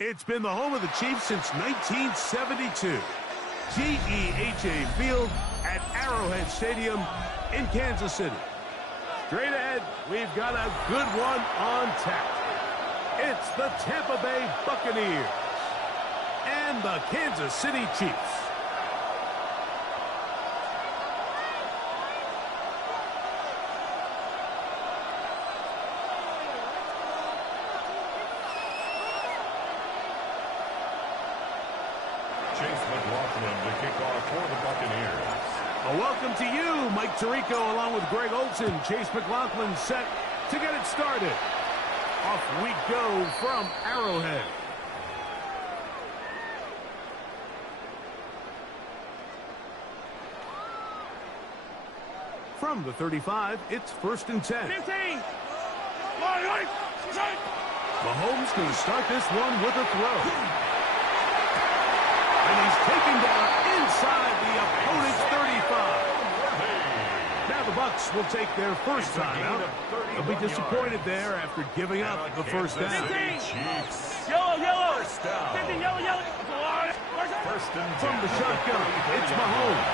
It's been the home of the Chiefs since 1972. GEHA Field at Arrowhead Stadium in Kansas City. Straight ahead, we've got a good one on tap. It's the Tampa Bay Buccaneers and the Kansas City Chiefs. To kick off for the Buccaneers. A welcome to you, Mike Tirico, along with Greg Olson. Chase McLaughlin set to get it started. Off we go from Arrowhead. From the 35, it's 1st and 10. 15. Mahomes going to start this one with a throw. And he's taken down inside the opponent's 35. Now the Bucs will take their first time out. They'll be disappointed there after giving up the first down. 15. Yellow. 15, yellow. From the shotgun, it's Mahomes.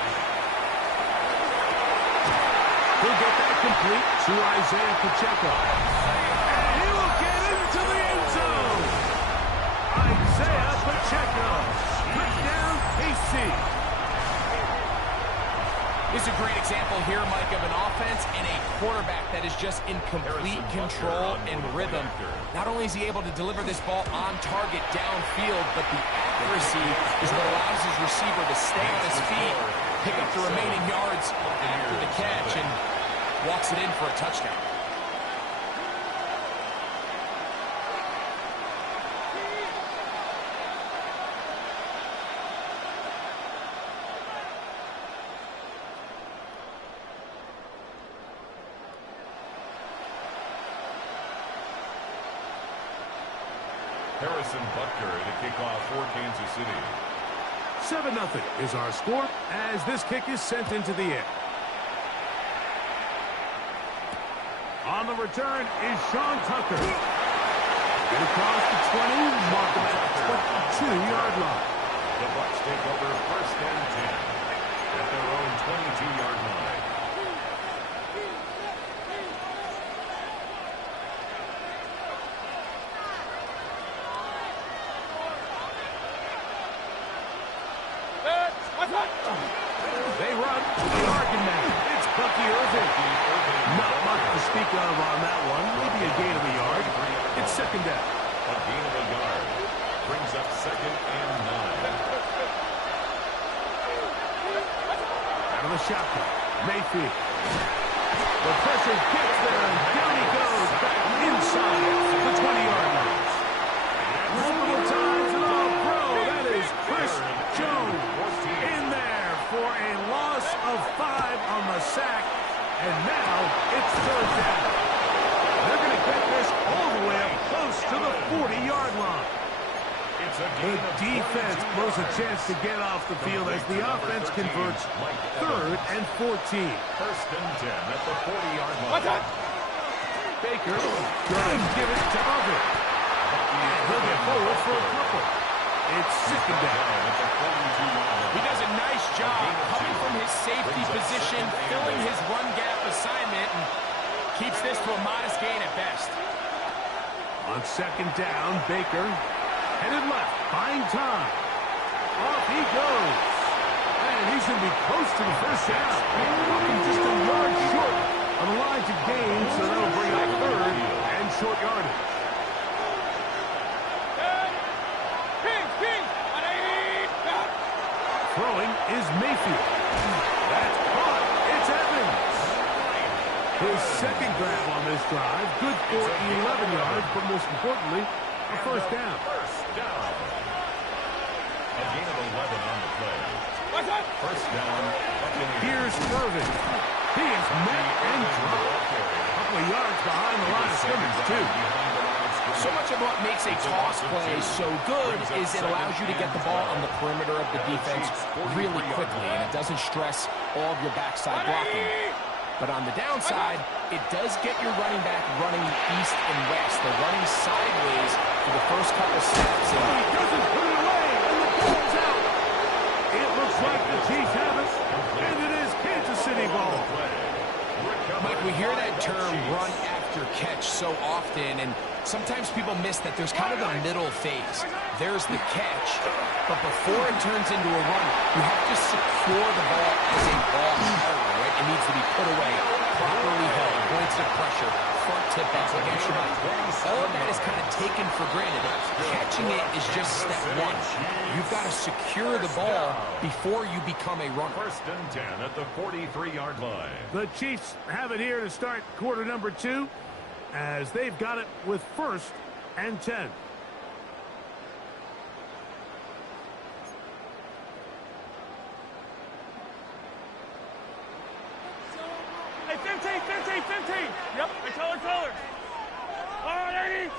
He'll get that complete to Isaiah Pacheco. And he will get into the end zone. Isaiah Pacheco. Touchdown, KC. This is a great example here, Mike, of an offense and a quarterback that is just in complete control and rhythm. Not only is he able to deliver this ball on target downfield, but the accuracy is what allows his receiver to stay on his feet, pick up the remaining yards after the catch, and walks it in for a touchdown. Harrison Butker to kick off for Kansas City. 7-0 is our score as this kick is sent into the air. On the return is Sean Tucker. Get across the 20, mark him at the 22-yard line. The Bucs take over 1st and 10 at their own 22-yard line. They run the Arkin man. It's Bucky Irving. Not much to speak of on that one. Maybe a gain of a yard. It's 2nd down. A gain of a yard brings up 2nd and 9. Out of the shotgun, Mayfield. The pressure gets there, and down he goes back inside the 20-yard line. Multiple times, and bro, that is Chris Jones in there for a loss of 5 on the sack, and now it's 3rd down. They're going to get this all the way up close to the 40-yard line. The defense blows a chance to get off the field as the offense converts 3rd and 14. 1st and 10 at the 40-yard line. Baker going to give it to Irving. And he'll get forward for a couple. It's 2nd down. He does a nice job coming from his safety position, filling his run gap assignment, and keeps this to a modest gain at best. On 2nd down, Baker headed left, buying time. Off he goes. And he's going to be close to the first down. Walking just a yard short of the line to gain, so that'll bring up 3rd and short yardage. Throwing is Mayfield. That's caught. It's Evans. His 2nd grab on this drive. Good for 11 yards, but most importantly, a 1st down. A gain of 11 on the play. 1st down. Here's Irving. He is met and dropped. A couple of yards behind the line of scrimmage, too. So much of what makes a toss play so good is it allows you to get the ball on the perimeter of the defense really quickly, and it doesn't stress all of your backside blocking. But on the downside, it does get your running back running east and west. They're running sideways for the first couple steps. He doesn't put it away, and the ball's out. It looks like the Chiefs have it, and it is Kansas City ball. Mike, we hear that term run after catch so often, and sometimes people miss that there's kind of a middle phase. There's the catch, but before it turns into a run, you have to secure the ball as a ball carrier, right? It needs to be put away, properly held, points of pressure, front tip up against your body. All of that is kind of taken for granted. Catching it is just step one. You've got to secure the ball before you become a runner. First and 10 at the 43-yard line. The Chiefs have it here to start quarter number 2, as they've got it with first and 10. Hey, 15. Yep, I color. All right, 80.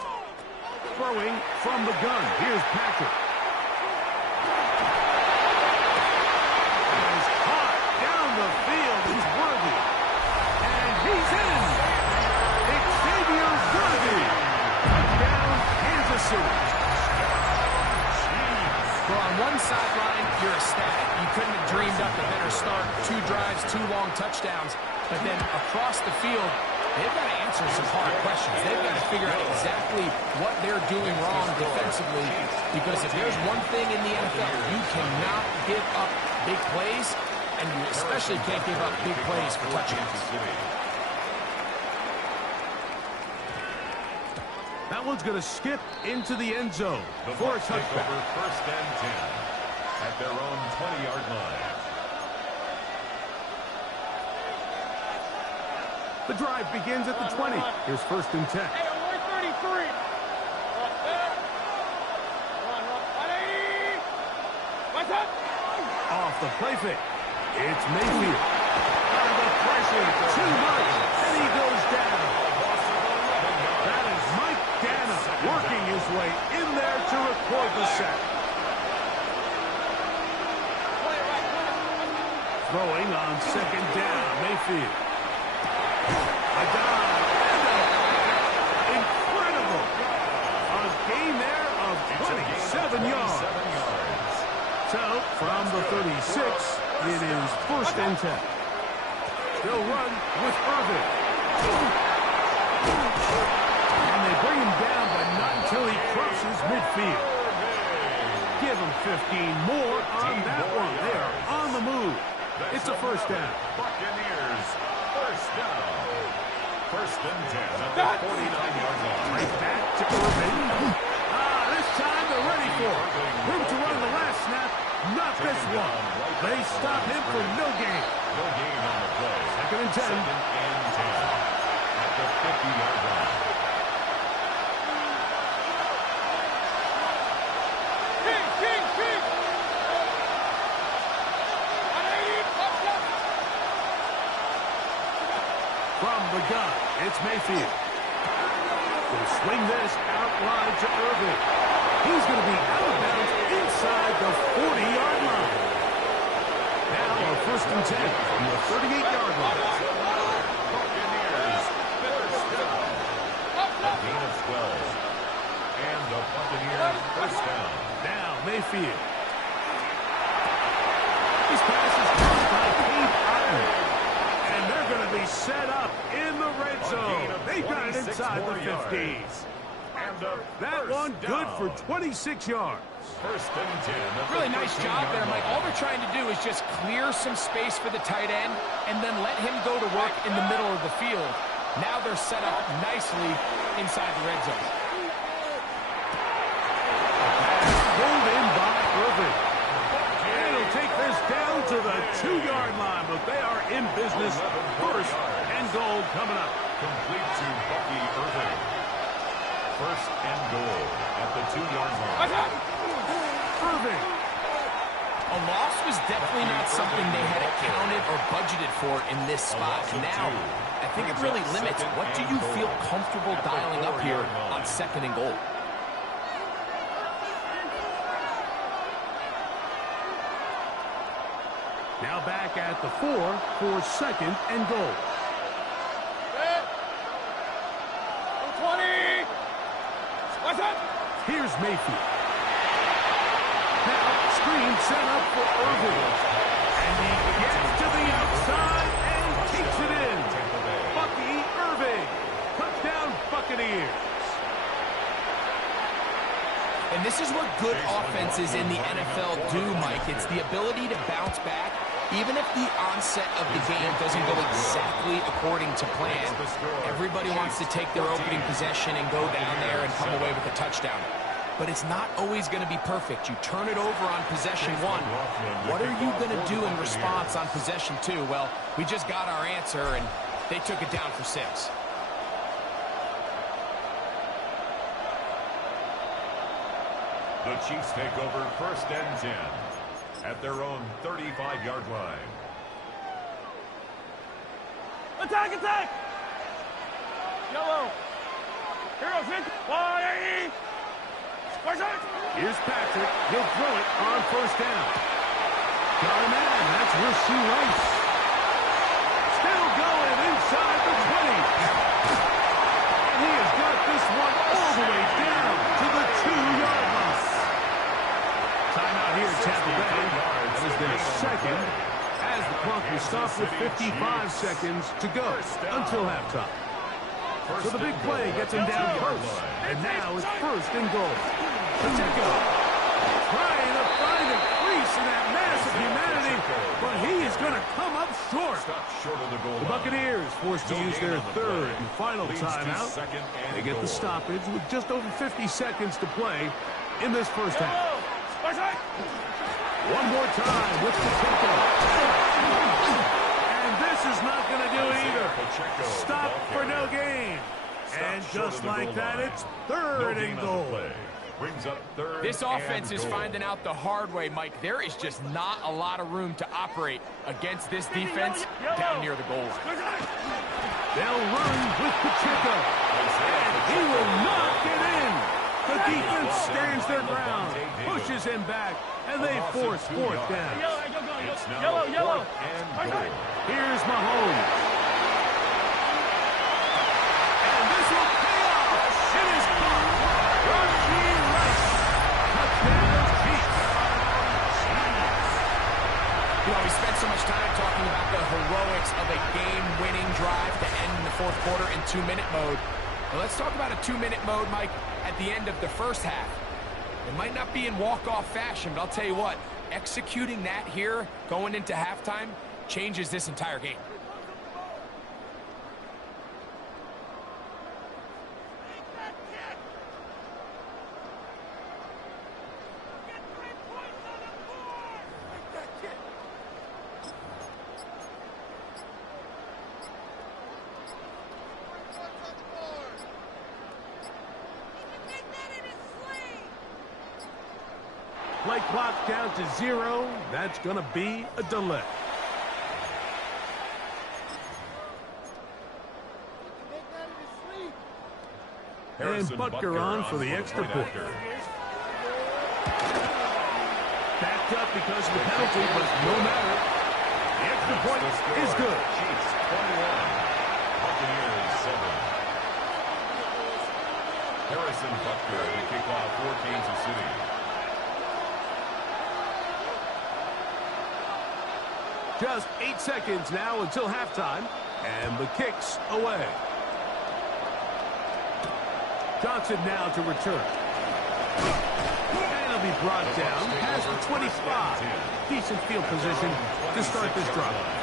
Throwing from the gun. Here's Patrick. Is caught down the field. He's Worthy. And he's in. Xavier Worthy. Down Kansas City. So on one sideline, you're ecstatic. You couldn't have dreamed up a better start. 2 drives, 2 long touchdowns. But then across the field, they've got to answer some hard questions. They've got to figure out exactly what they're doing wrong defensively, because if there's one thing in the NFL, you cannot give up big plays, and you especially can't give up big plays for touchdowns. That one's going to skip into the end zone for a touchback. Over first and 10 at their own 20-yard line. The drive begins at the 20. Here's first and 10. Hey, 133. What's up? Off the play fake. It's Mayfield. Under the pressure. Too much. And he goes down. That is Mike Dana working his way in there to record the sack. Throwing on second down. Mayfield. A dive. Incredible. A gain there of 27 yards. So, from the 36, it is first and 10. They'll run with Irvin. And they bring him down, but not until he crosses midfield. Give him 15 more on that one. They are on the move. It's a first down. Buccaneers, first down. First and 10 at the 49-yard line. Right back to Irvin. This time they're ready for it. Room to run the last snap. Not this one. They stop him for no gain. No gain on the play. Second and 10. Second and 10 at the 50-yard line. King. From the gun, it's Mayfield. They'll swing this out wide to Irvin. He's going to be out of bounds inside the 40-yard line. Now a first and 10 from the 38-yard line. Buccaneers, first down. A gain of 12. And the Buccaneers, first down. Now Mayfield. This pass is caught by Cade Otton. And they're going to be set up in the red zone. They got it inside the 50. That one good for 26 yards. First and 10. Really nice job there, Mike. All they're trying to do is just clear some space for the tight end and then let him go to work in the middle of the field. Now they're set up nicely inside the red zone. Pulled in by Irvin. And he'll take this down to the 2-yard line, but they are in business. First and goal coming up. Complete to Bucky Irving. First and goal at the 2-yard line. Irving. A loss was definitely not something they had accounted or budgeted for in this spot. Now, I think it really limits what do you feel comfortable dialing up here on second and goal. Now back at the 4 for second and goal. Here's Mayfield. Now, screen set up for Irving. And he gets to the outside and takes it in. Bucky Irving. Touchdown, Buccaneers. And this is what good offenses in the NFL do, Mike. It's the ability to bounce back, even if the onset of the game doesn't go exactly according to plan. Everybody wants to take their opening possession and go down there and come away with a touchdown. But it's not always going to be perfect. You turn it over on possession 1. What are you going to do in response on possession 2? Well, we just got our answer, and they took it down for 6. The Chiefs take over 1st and 10 at their own 35-yard line. Attack, attack! Yellow. Heroes hit. 180. Here's Patrick. He'll throw it on 1st down. Got a man. That's Rasheed Rice. Still going inside the 20. And he has got this one all the way down to the 2-yard line. Timeout here, Tampa Bay. That is their second, as the clock will stop with 55 seconds to go until halftime. So the big play gets him down first, and now it's 1st and goal. Pacheco trying to find a crease in that mass of humanity, but he is going to come up short. The Buccaneers forced to use their 3rd and final timeout. They get the stoppage with just over 50 seconds to play in this first half. One more time with Pacheco. And this is not going to do either. Stop for no gain. And just like that, it's 3rd and goal. This offense is finding out the hard way, Mike. There is just not a lot of room to operate against this defense down near the goal line. They'll run with Pacheco. And he will not get in. The defense stands their ground, pushes him back, and they force 4th down. Yellow. Here's Mahomes. And this will pay off. It is caught. Rasheed Rice. Touchdown, Chiefs. You know, we spent so much time talking about the heroics of a game-winning drive to end in the 4th quarter in 2-minute mode. Well, let's talk about a 2-minute mode, Mike, at the end of the first half. It might not be in walk-off fashion, but I'll tell you what, executing that here, going into halftime, changes this entire game. Play clock down to 0. That's going to be a delay. And Butker on for the extra point. Backed up because of the penalty, but no matter. The extra point is good. Chiefs 21, Buccaneers 7. Harrison Butker to kick off for Kansas City. Just 8 seconds now until halftime, and the kick's away. Johnson now to return. And he'll be brought down past the 25. Decent field position to start this drive.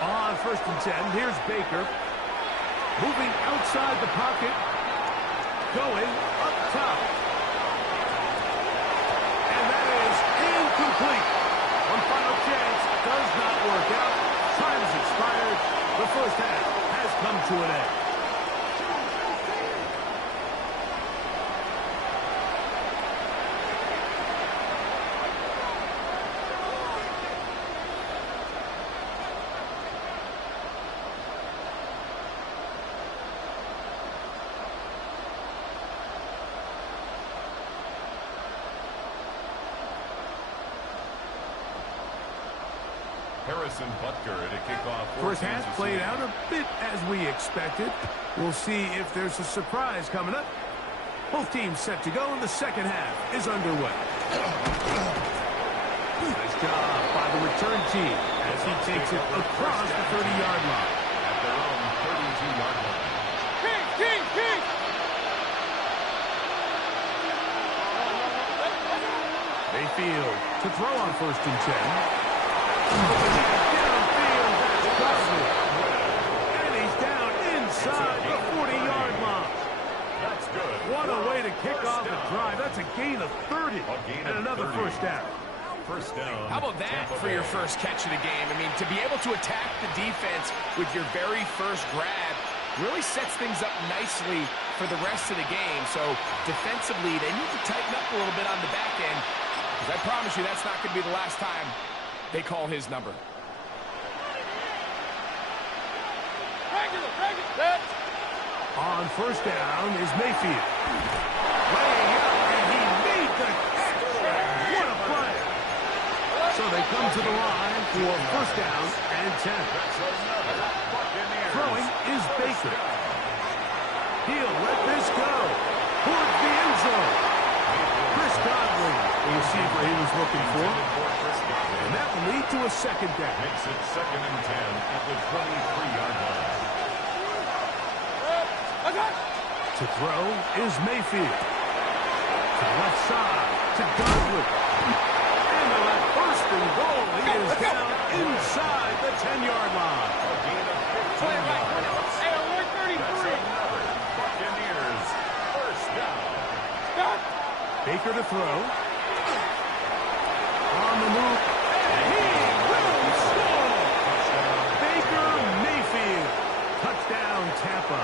On 1st and 10, here's Baker. Moving outside the pocket. Going up top. And that is incomplete. One final chance does not work out. Time has expired. The first half has come to an end. Harrison Butker at a kickoff. First half played out a bit as we expected. We'll see if there's a surprise coming up. Both teams set to go, and the second half is underway. Nice job by the return team as he takes it across the 30-yard line. At their own 32-yard line. King! Mayfield to throw on 1st and 10. Downfield, that's covered. And he's down inside the 40-yard line. That's good. What a way to kick off a drive. That's a gain of 30 and another 30. first down. First down. How about that for your first catch of the game? I mean, to be able to attack the defense with your very first grab really sets things up nicely for the rest of the game. So defensively, they need to tighten up a little bit on the back end, because I promise you that's not going to be the last time they call his number. On first down is Mayfield. Laying out, and he made the catch. What a play. So they come to the line for first down and 10. Throwing is Baker. He'll let this go towards the end zone. Chris Godwin, the receiver he was looking for. And that will lead to a second down. Makes it 2nd and 10 at the 23-yard line. To throw is Mayfield. To the left side, to Godwin. And the left first and goal. He is down inside the 10-yard line. A gain of 15 yards. Hey, alert 33. That's another Buccaneers first down. Baker to throw. On the move. And he will score. Baker Mayfield. Touchdown Tampa.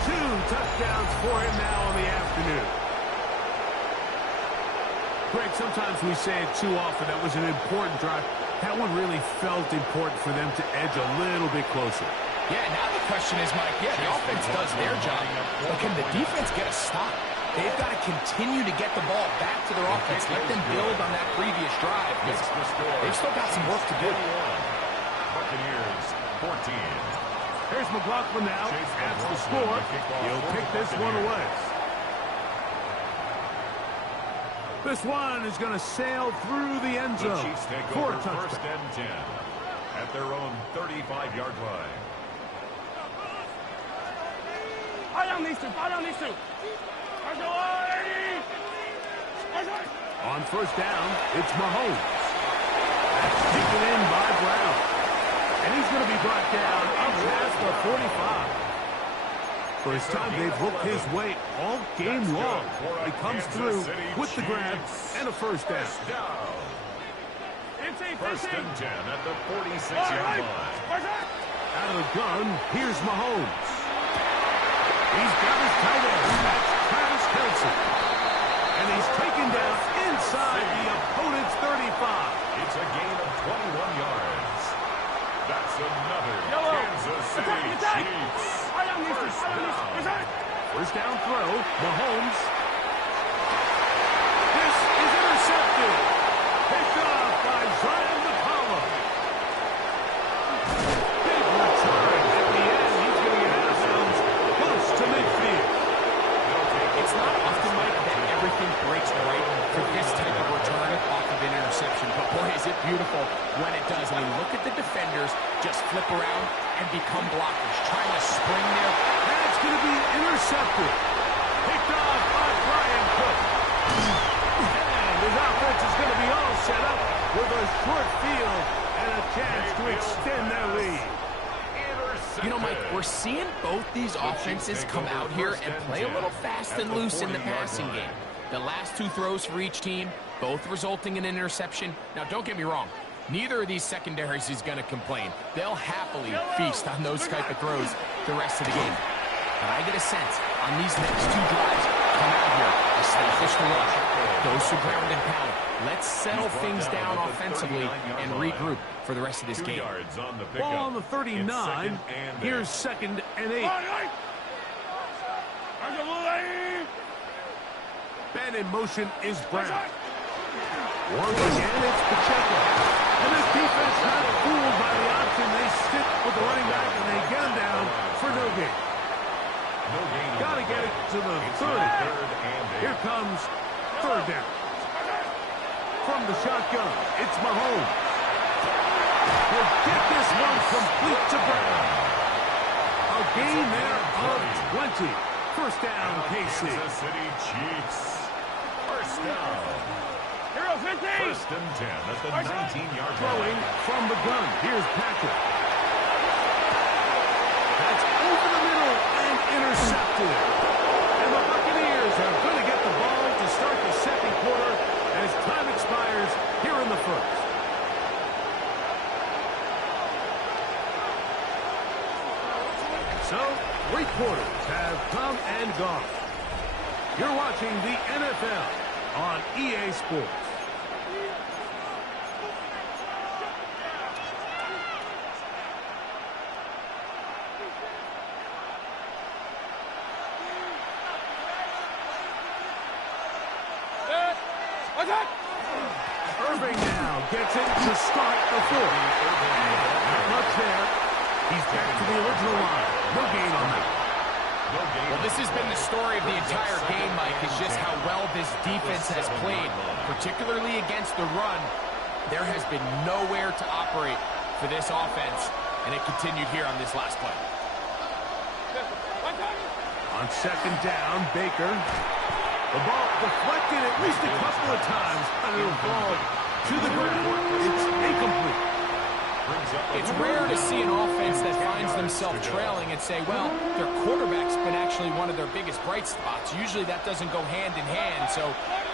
2 touchdowns for him now on the afternoon. Greg, sometimes we say it too often. That was an important drive. That one really felt important for them to edge a little bit closer. Yeah, now the question is, Mike, the offense does their job, but can the defense get a stop? They've got to continue to get the ball back to their offense. Let them build on that previous drive, because they've still got some work to do. Buccaneers 14. Here's McLaughlin now after the score. He'll pick this one away. This one is going to sail through the end The zone Chiefs take for over a touchdown. 1st and 10 at their own 35-yard line. Fire on these two. On first down, it's Mahomes. That's taken in by Brown. And he's going to be brought down up past the 45. For his time, they've hooked his way all game long. He comes through with the grab and a first down. First and 10 at the 46-yard line. Out of the gun, here's Mahomes. He's got his tight end. That's Travis Kelce. And he's taken down inside the opponent's 35. It's a gain of 21 yards. That's another Kansas City Chiefs. First down throw, Mahomes. This is intercepted. Picked off by Zion McCollum. Big return at the end. He's going to get out of bounds close to midfield. It's not often, Mike, that everything breaks right for this type of return off of an interception. But boy, is it beautiful when it does. I mean, look at the defenders just flip around and become blockers, trying to spring there. That's going to be intercepted. Picked off by Brian Cook. And his offense is going to be all set up with a short field and a chance to extend their lead. You know, Mike, we're seeing both these offenses come out here and play a little fast and loose in the passing game. The last 2 throws for each team, both resulting in an interception. Now, don't get me wrong. Neither of these secondaries is going to complain. They'll happily feast on those type of throws the rest of the game. But I get a sense on these next 2 drives, come out here, establish the rush, goes to ground and pound. Let's settle things down offensively and regroup for the rest of this game. Ball on the 39. Here's 2nd and 8. Man in motion is Brown. Once again, it's Pacheco. And this defense not fooled by the option. They stick with the running back, and they get him down for no gain. Got to get it to the 30. Here comes third down. From the shotgun, it's Mahomes. He'll get this one complete to Brown. A gain there of 20. First down, KC. Kansas City Chiefs. First down. Hero 50. First and 10 at the 19-yard Throwing line. from the gun. Here's Patrick. That's over the middle and intercepted. And the Buccaneers are going to get the ball to start the second quarter as time expires here in the first. So, 3 quarters have come and gone. You're watching the NFL on EA Sports. Irving now gets it to start the fourth. Not much there. He's back to the original line. No gain on that. Well, this has been the story of the entire game, Mike, is just how well this defense has played, particularly against the run. There has been nowhere to operate for this offense, and it continued here on this last play. On second down, Baker. The ball deflected at least a couple of times, and it'll fall to the ground. It's incomplete. It's rare to see an offense that finds themselves trailing and say, well, their quarterback's been actually one of their biggest bright spots. Usually that doesn't go hand in hand, so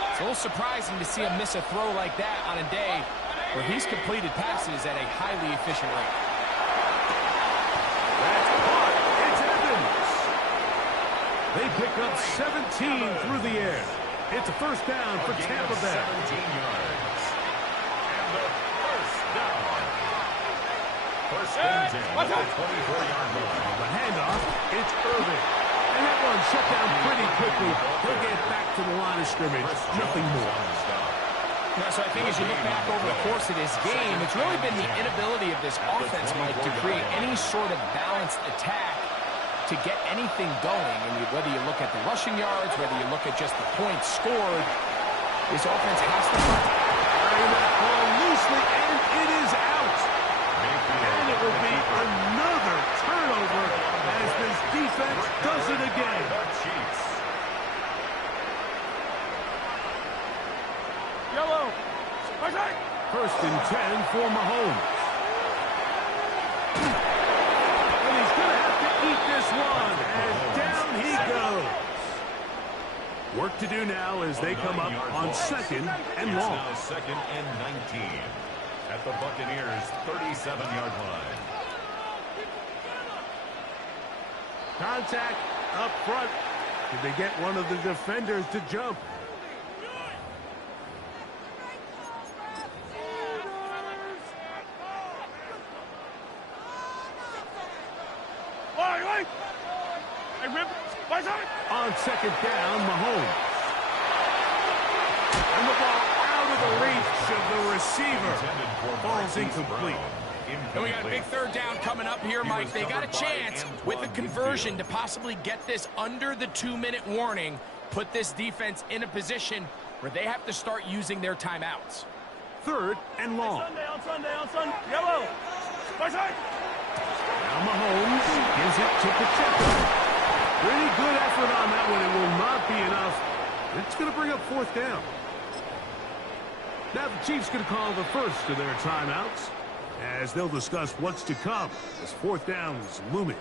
it's a little surprising to see him miss a throw like that on a day where he's completed passes at a highly efficient rate. That's caught. It's Evans. They pick up 17 through the air. It's a first down for Tampa Bay. 17 yards. And the first down. First and 10 at the 24-yard line. The handoff, it's Irving. And that one shut down pretty quickly. He'll get back to the line of scrimmage. Nothing more. Yeah, so I think as you look back over the course of this game, it's really been the inability of this offense, Mike, to create any sort of balanced attack to get anything going. And whether you look at the rushing yards, whether you look at just the points scored, this offense has to fight. Carrying that ball loosely, and it is out. And it will be another turnover as this defense does it again. Yellow. First and 10 for Mahomes. And he's going to have to eat this one as down he goes. Work to do now as they come up on second and long. Now second and 19 at the Buccaneers' 37-yard line. Contact up front. Did they get one of the defenders to jump? On second down, Mahomes. And the ball out of the reach of the receiver. Ball's incomplete. And we got a big third down coming up here, Mike. They got a chance with a conversion to possibly get this under the 2-minute warning, put this defense in a position where they have to start using their timeouts. Third and long. On Sunday. Yellow. Now Mahomes gives it to Pacheco. Pretty good effort on that one. It will not be enough. It's going to bring up fourth down. Now the Chiefs going to call the first of their timeouts as they'll discuss what's to come as fourth down is looming.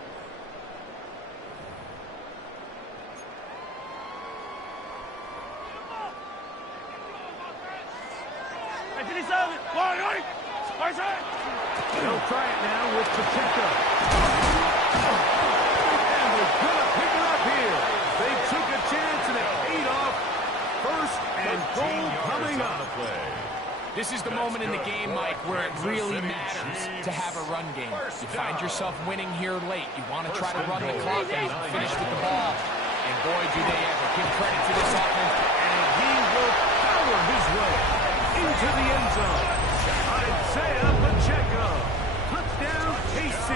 They'll try it now with Pacheco. And they're going to pick it up here. They took a chance and it paid off. First and goal coming up. This is the moment in the game, Mike, where it really matters to have a run game. You find yourself winning here late. You want to try to run the clock and finish with the ball. And boy, do they ever. Give credit to this offense. And he will power his way into into the end zone. Isaiah Pacheco. Touchdown, KC.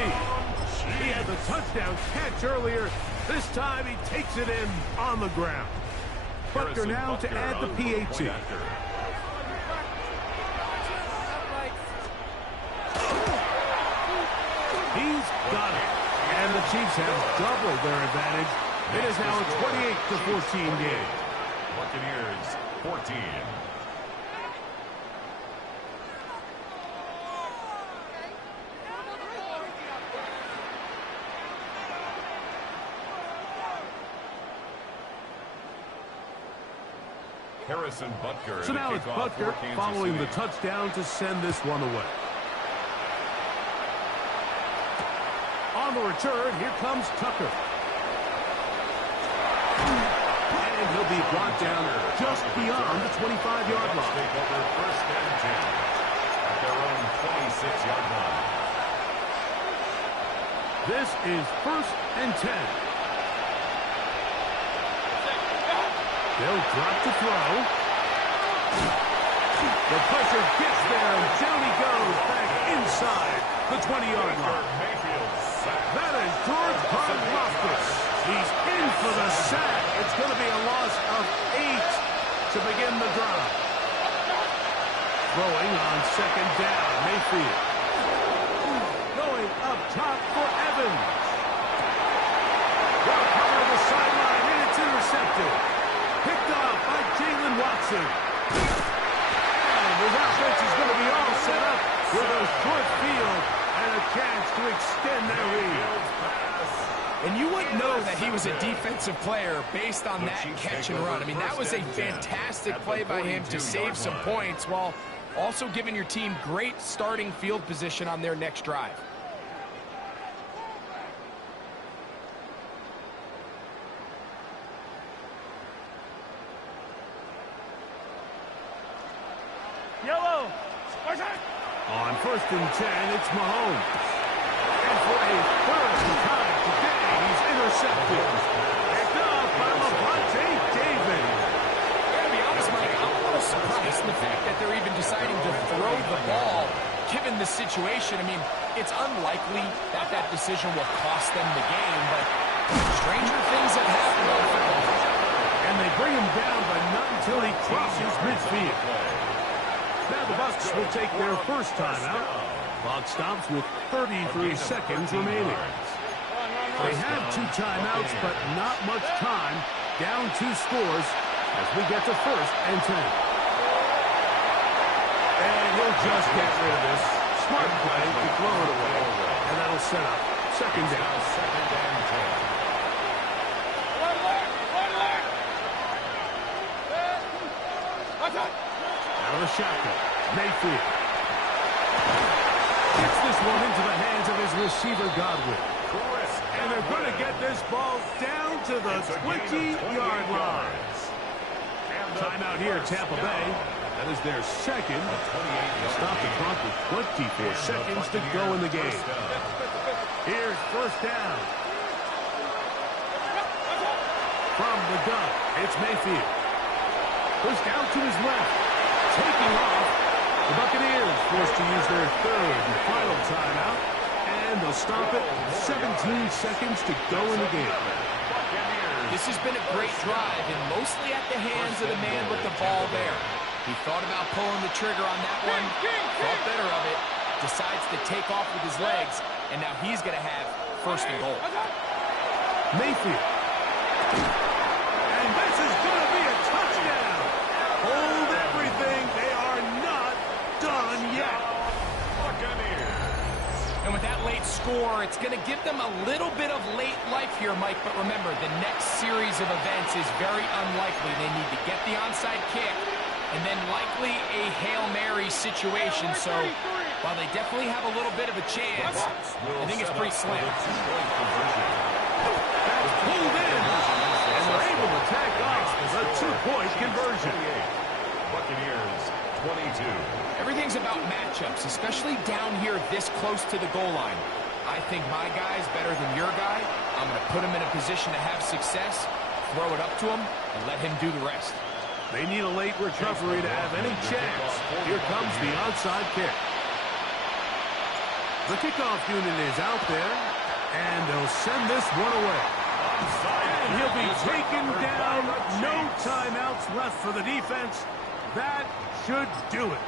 He had the touchdown catch earlier. This time he takes it in on the ground. Butker now to add the PAT. He's got it. And the Chiefs have doubled their advantage. It is now a 28-14 game. Buccaneers 14. Harrison Butker. So now it's Butker following the touchdown to send this one away. On the return, here comes Tucker. And he'll be brought down just beyond the 25-yard line. Take over first and 10 at their own 26-yard line. This is first and 10. They'll drop to throw. The pressure gets there, and down he goes back inside the 20-yard line. That is George Karlaftis. He's in for the sack. It's going to be a loss of 8 to begin the drive. Throwing on second down, Mayfield. Going up top for Evans. Well covered the sideline, and it's intercepted. Picked off by Jalen Watson. And his offense is going to be all set up with a short field and a chance to extend their lead. And you wouldn't know that he was a defensive player based on that catch and run. I mean, that was a fantastic play by him to save some points while also giving your team great starting field position on their next drive. Yellow. On first and 10, it's Mahomes. And for a third time today, he's intercepted. Picked up by Levante David. To be honest, Mike, I'm a little surprised in the fact that they're even deciding to throw the ball, given the situation. I mean, it's unlikely that that decision will cost them the game, but stranger things have happened on football. And they bring him down, but not until he crosses midfield. Now the Bucs will take their first timeout. Clock stops with 33 seconds remaining. They have 2 timeouts, but not much time. Down 2 scores as we get to first and 10. And he'll just get rid of this. Smart play to throw it away. And that'll set up second down. Second and 10. Out of the shotgun, Mayfield. Gets this one into the hands of his receiver, Godwin. And they're going to get this ball down to the 20-yard line. Timeout here, Tampa Bay. That is their second. Stop the clock with 24 seconds to go in the game. Here's first down. From the gun, it's Mayfield. Pushed out to his left. Taking off. The Buccaneers forced to use their third and final timeout. And they'll stop it. 17 seconds to go in the game. This has been a great drive, and mostly at the hands of the man with the ball there. He thought about pulling the trigger on that one, thought better of it, decides to take off with his legs, and now he's going to have first and goal. Mayfield. And this is going to be a touchdown. Hold everything. They are not done yet. And with that late score, it's going to give them a little bit of late life here, Mike. But remember, the next series of events is very unlikely. They need to get the onside kick and then likely a Hail Mary situation. So while they definitely have a little bit of a chance, I think it's pretty slim. That's pulled in. And they're able to tack off the 2-point conversion. Buccaneers 22. Everything's about matchups, especially down here this close to the goal line. I think my guy's better than your guy. I'm going to put him in a position to have success, throw it up to him, and let him do the rest. They need a late recovery to have any chance. Here comes the onside kick. The kickoff unit is out there, and they'll send this one away. And he'll be taken down. No timeouts left for the defense. That should do it.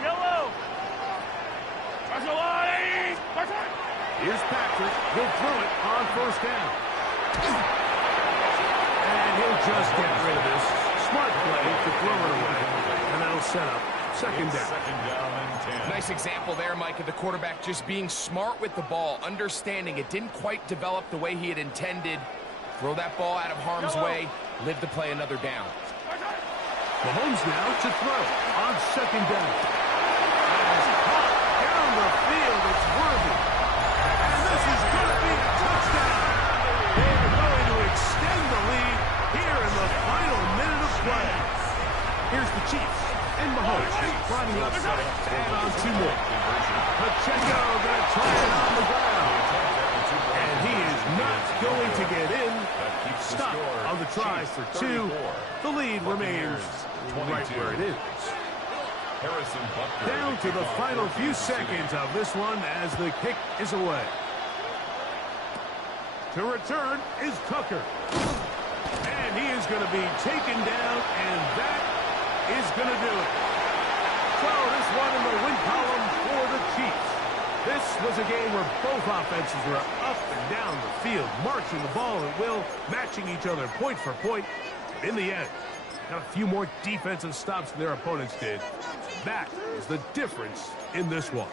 Yellow. Here's Patrick. He'll throw it on first down. And he'll just get rid of this. Smart play to throw it away. And that'll set up second down. And 10. Nice example there, Mike, of the quarterback just being smart with the ball, understanding it didn't quite develop the way he had intended. Throw that ball out of harm's way, live to play another down. Mahomes now to throw on second down. And it's caught down the field. It's worthy. And this is going to be a touchdown. They are going to extend the lead here in the final minute of play. Here's the Chiefs. And Mahomes climbing up to add on two more. Pacheco going to try it on the ground. And he is not going to get in. Stop on the try for two. The lead remains right where it is. Down to the final few seconds of this one as the kick is away. To return is Tucker. And he is going to be taken down, and that is going to do it. So this one in the win column for the Chiefs. This was a game where both offenses were up and down the field, marching the ball at will, matching each other point for point. In the end, got a few more defensive stops than their opponents did. That is the difference in this one.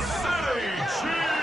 City Chiefs.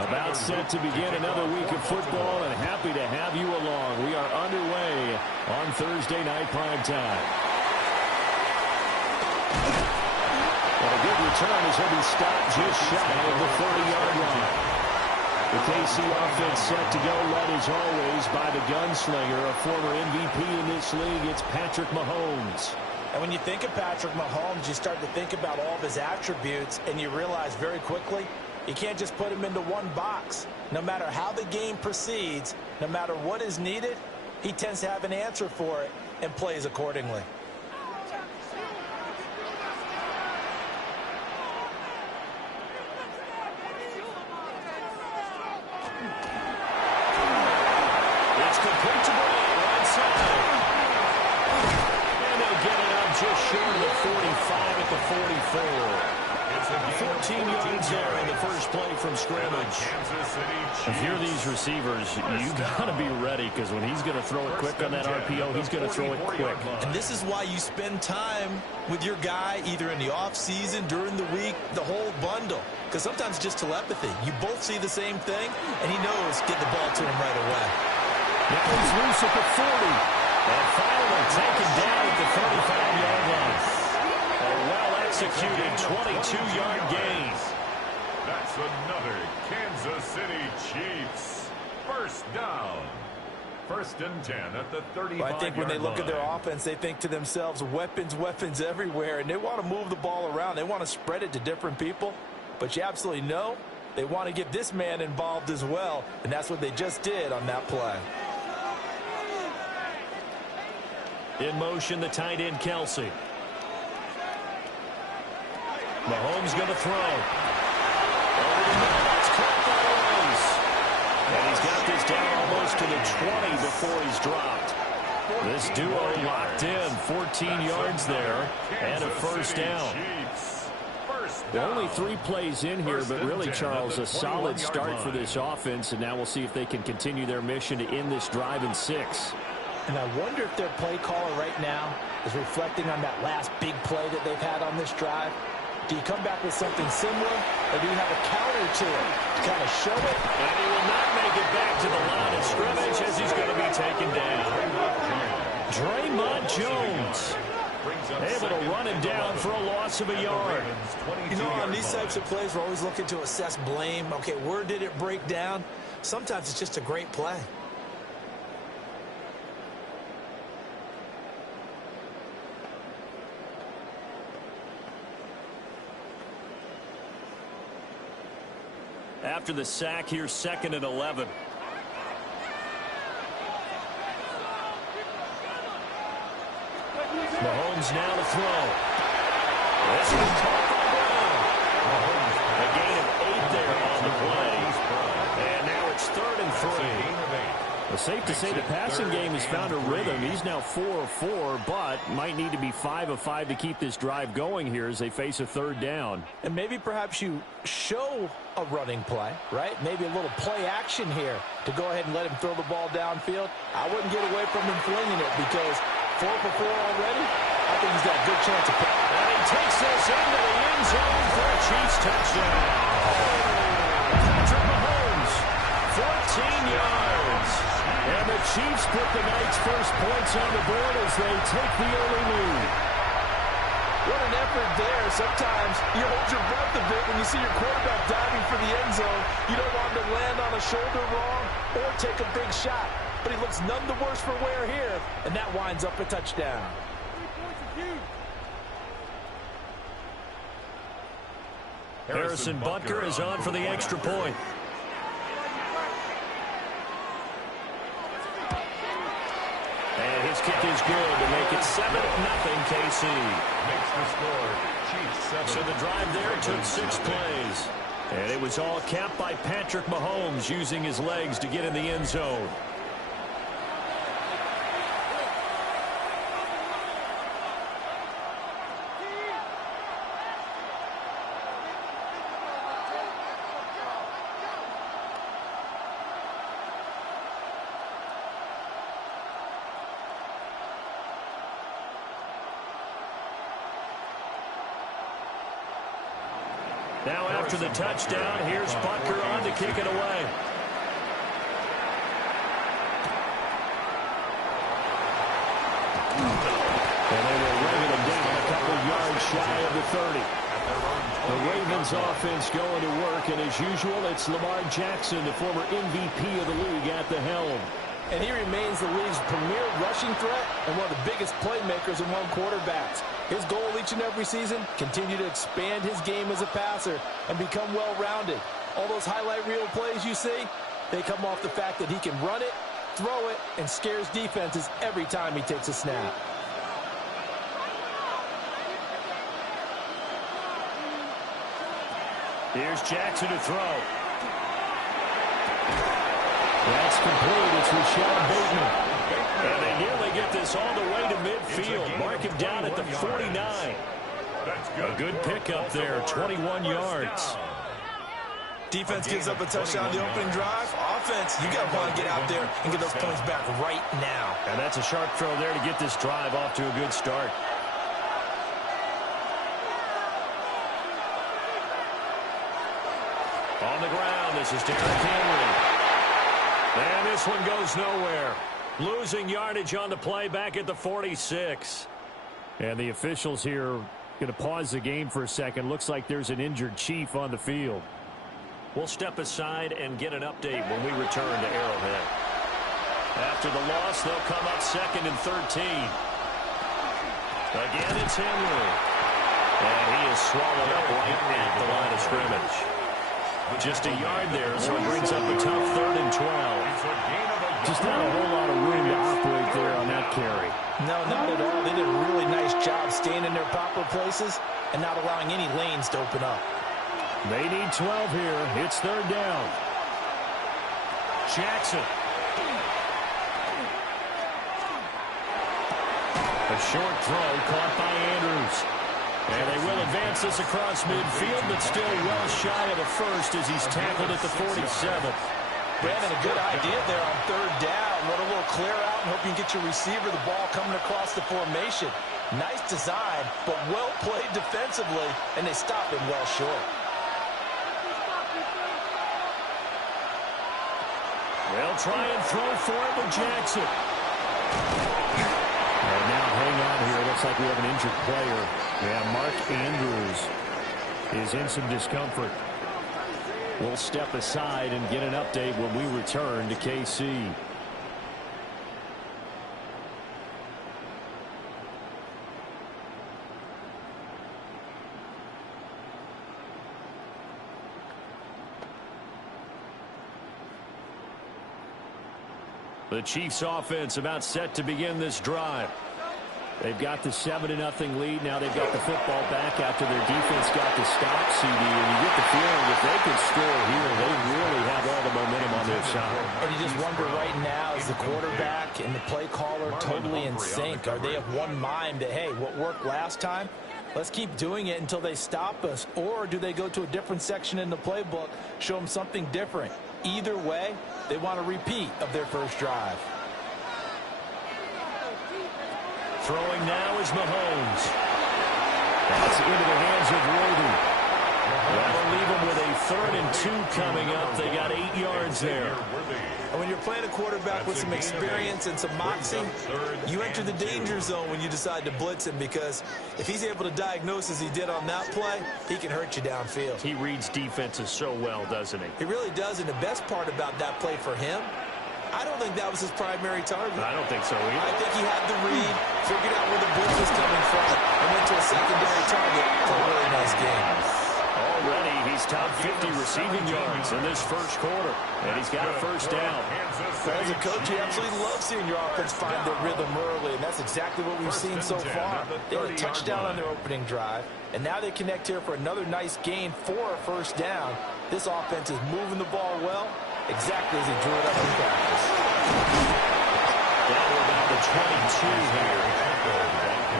About set to begin another week of football, and happy to have you along. We are underway on Thursday night primetime. And a good return as he'll be stopped just shy of the 40-yard line. The KC offense set to go, led as always by the gunslinger, a former MVP in this league. It's Patrick Mahomes. And when you think of Patrick Mahomes, you start to think about all of his attributes, and you realize very quickly you can't just put him into one box. No matter how the game proceeds, no matter what is needed, he tends to have an answer for it and plays accordingly. It's complete to Bray, right side. And they'll get it up just short of the 45 at the 44. 14 yards there in the first play from scrimmage. If you're these receivers, you got to be ready, because when he's going to throw it quick on that RPO, he's going to throw it quick. And this is why you spend time with your guy either in the offseason, during the week, the whole bundle. Because sometimes it's just telepathy. You both see the same thing, and he knows get the ball to him right away. Now he's loose at the 40. And finally taken down at the 35-yard line. A well-executed 22-yard gain. That's another Kansas City Chiefs first down. First and 10 at the 35-yard line. I think when they look at their offense, they think to themselves, weapons, weapons everywhere, and they want to move the ball around. They want to spread it to different people, but you absolutely know they want to get this man involved as well, and that's what they just did on that play. In motion, the tight end, Kelsey. Mahomes going to throw. Over the middle, that's caught by Rice. And he's got this down almost to the 20 before he's dropped. This duo locked in, 14 yards there, and a first down. Only 3 plays in here, but really, Charles, a solid start for this offense, and now we'll see if they can continue their mission to end this drive in 6. And I wonder if their play caller right now is reflecting on that last big play that they've had on this drive. Do you come back with something similar, or do you have a counter to it to kind of show it? And he will not make it back to the line of scrimmage as he's going to be taken down. Draymond Jones able to run him down for a loss of a yard. You know, on these types of plays, we're always looking to assess blame. Okay, where did it break down? Sometimes it's just a great play. After the sack, here's 2nd and 11. Mahomes now to throw. This is caught by Brown. A gain of 8 there on the play. And now it's 3rd and 3. Well, safe to say the passing game has found a rhythm. He's now 4 of 4, but might need to be 5 of 5 to keep this drive going here as they face a 3rd down. And maybe perhaps you show a running play, right? Maybe a little play action here to go ahead and let him throw the ball downfield. I wouldn't get away from him flinging it, because 4 for 4 already, I think he's got a good chance of picking. And he takes this into the end zone for a Chiefs touchdown. Patrick Mahomes, 14 yards. And the Chiefs put the night's first points on the board as they take the early lead. What an effort there. Sometimes you hold your breath a bit when you see your quarterback diving for the end zone. You don't want him to land on a shoulder wrong or take a big shot. But he looks none the worse for wear here, and that winds up a touchdown. 3 points is huge. Harrison Butker is on for the extra point. And his kick is good to make it 7-0 KC. Makes the score. Chiefs 7. So the drive there took 6 plays. And it was all capped by Patrick Mahomes using his legs to get in the end zone. Now after the touchdown, here's Butker on to kick it away. And they will run him down a couple yards shy of the 30. The Ravens offense going to work, and as usual, it's Lamar Jackson, the former MVP of the league, at the helm. And he remains the league's premier rushing threat and one of the biggest playmakers among quarterbacks. His goal each and every season, continue to expand his game as a passer and become well-rounded. All those highlight reel plays you see, they come off the fact that he can run it, throw it, and scares defenses every time he takes a snap. Here's Jackson to throw. That's complete. It's Rashad Bateman. And they nearly get this all the way to midfield. Mark him down at the 49. A good pickup there, 21 yards. Defense gives up a touchdown the opening drive. Offense, you got to want to get out there and get those points back right now. And that's a sharp throw there to get this drive off to a good start. On the ground, this is Derrick Henry. And this one goes nowhere. Losing yardage on the play back at the 46. And the officials here going to pause the game for a second. Looks like there's an injured Chief on the field. We'll step aside and get an update when we return to Arrowhead. After the loss, they'll come up 2nd and 13. Again, it's Henry. And he is swallowed up right at the line of scrimmage. Just a yard there, so it brings up a tough 3rd and 12. Just not a whole lot of room to operate there on that carry. No, not at all. They did a really nice job staying in their proper places and not allowing any lanes to open up. They need 12 here. It's 3rd down. Jackson. A short throw caught by Andrews. And they will advance this across midfield, but still well shy of the first as he's tackled at the 47th. Brandon, a good idea there on 3rd down. Let a little clear out and hope you can get your receiver the ball coming across the formation. Nice design, but well played defensively, and they stop him well short. They'll try and throw for it with Jackson. And now hang on here. Looks like we have an injured player. Yeah, Mark Andrews is in some discomfort. We'll step aside and get an update when we return to KC. The Chiefs offense about set to begin this drive. They've got the 7-0 lead. Now they've got the football back after their defense got the stop, CD. And you get the feeling if they can score here, they really have all the momentum on their side. And you just wonder right now, is the quarterback and the play caller totally in sync? Are they of one mind that, hey, what worked last time, let's keep doing it until they stop us? Or do they go to a different section in the playbook, show them something different? Either way, they want a repeat of their first drive. Throwing now is Mahomes. That's into the hands of Worthy. That'll leave them with a 3rd and 2 coming up. They got 8 yards there. And when you're playing a quarterback with some experience and some moxie, you enter the danger zone when you decide to blitz him, because if he's able to diagnose as he did on that play, he can hurt you downfield. He reads defenses so well, doesn't he? He really does, and the best part about that play for him, I don't think that was his primary target. I don't think so either. I think he had the read, figured out where the blitz was coming from, and went to a secondary target for a really nice game. Already, he's top 50 receiving yards in this first quarter, and he's got a first down. As a coach, you absolutely love seeing your offense find their rhythm early, and that's exactly what we've seen so far. They had a touchdown on their opening drive, and now they connect here for another nice gain for a first down. This offense is moving the ball well, exactly as he drew it up in practice. Down to about the 22 here.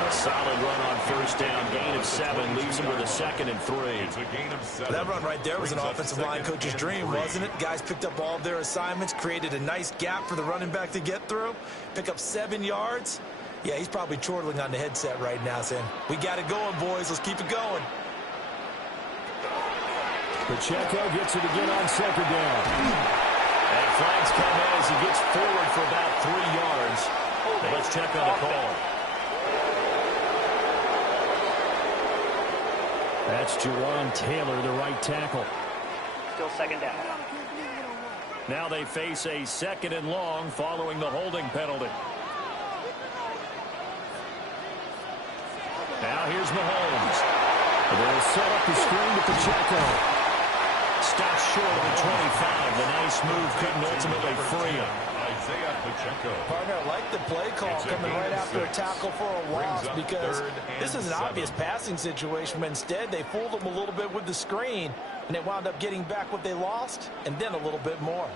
A solid run on first down, gain of 7, leaves him with a 2nd and 3. That run right there was an offensive line coach's dream, wasn't it? Guys picked up all of their assignments, created a nice gap for the running back to get through, pick up 7 yards. Yeah, he's probably chortling on the headset right now saying, we got it going, boys. Let's keep it going. Pacheco gets it again on 2nd down. And flags come in as he gets forward for about 3 yards. Let's check on the call. That's Jawan Taylor, the right tackle. Still 2nd down. Now they face a 2nd and long following the holding penalty. Now here's Mahomes. They'll set up the screen to Pacheco. Stops short of the 25. The nice move couldn't ultimately free him. Partner, I like the play call coming right after a tackle for a loss because this is an obvious passing situation, but instead they fooled them a little bit with the screen, and they wound up getting back what they lost and then a little bit more.